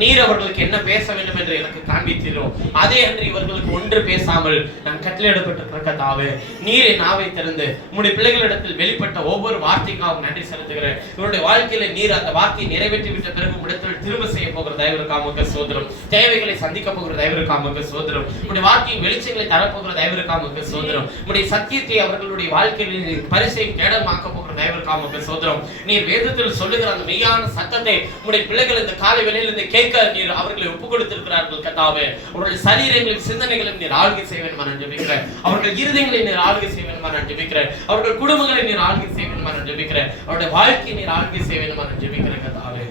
நீர் அவர்களுக்கு என்ன பேச வேண்டும் என்று எனக்கு காண்பித்தீரோ அதே அன்று இவர்களுக்கு ஒன்று பேசாமல் நான் கட்டளையிடப்பட்டிருக்கிற கர்த்தாவே. நீர் என் நாவை திறந்து உம்முடைய பிள்ளைகளிடத்தில் வெளிப்பட்ட ஒவ்வொரு வார்த்தைக்காகவும் நன்றி செலுத்துகிறேன். இவருடைய வாழ்க்கையில நீர் அந்த வார்த்தையை நிறைவேற்றி விட்ட பிறகு உம்மிடத்தில் திரும்ப செய்ய போகிற தயவிற்காக சோதரம், தேவைகளை சந்திக்க போகிற தயவிற்காக சோதரம், உம்முடைய வார்த்தையின் வெளிச்சங்களை தரப்போகிற தயவிற்காக சோதரம், உம்முடைய சத்தியத்தை அவர்களுடைய வாழ்க்கையில் பரிசையும் கேடமாக்க போகிற தயவிற்காக சோதரம். நீர் வேதத்தில் சொல்லுகிற அந்த மெய்யான சத்தத்தை உம்முடைய பிள்ளைகள் இந்த காலை வேளையிலிருந்து கேட்க நீர் அவர்களை ஒப்புக் கொடுத்திருக்கிறார்கள் கர்த்தாவே. அவருடைய சரீரங்களின் சிந்தனைகளை நீர் ஆளுகை செய்ய வேண்டுமா நான் ஜெபிக்கிறேன். அவர்கள் இருதயங்களை நீர் ஆளுகை செய்ய வேண்டுமா நான் ஜெபிக்கிறேன். அவர்கள் குடும்பங்களை நீர் ஆளுகை செய்ய வேண்டுமா நான் ஜெபிக்கிறேன். அவருடைய வாழ்க்கையை நீர் ஆளுகை செய்ய வேண்டுமா நான் ஜெபிக்கிறேன் கர்த்தாவே.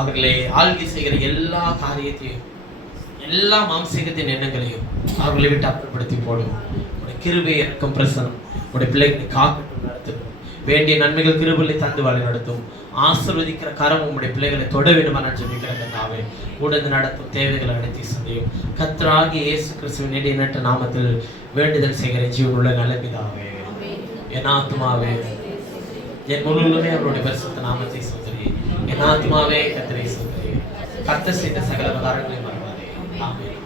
அவர்களை ஆளுகை செய்கிற எல்லா காரியத்தையும், எல்லா மாம்சீகத்தின் எண்ணங்களையும் அவர்களை விட்டு அப்புறப்படுத்தி போடும். உடைய கிருபை இறக்கம் பிரசனம் உடைய பிள்ளைகளை காக்கட்டும், நடத்தும். வேண்டிய நன்மைகள் கிருபையை தந்து வழி நடத்தும். ஆசீர்வதிக்கிற கரம் உம்முடைய பிள்ளைகளை தொட வேண்டுமா நான் ஜெபிக்கிறேன் கர்த்தாவே. கூட நடத்தும், தேவைகளை நடத்தி சந்தையும் கர்த்தராகிய இயேசு கிறிஸ்துவின் இடையற்ற நாமத்தில் வேண்டுதல் செய்கிற ஜீவனுள்ள நல்ல பிதாவே. என் ஆத்துமாவே என் முழுவதுமே அவருடைய பரிசுத்த நாமத்தை சோதரி. என் ஆத்துமாவே கர்த்தரை சோதரி. கர்த்தர் செய்த சகல உபகாரங்களை மறவாதே. ஆமென்.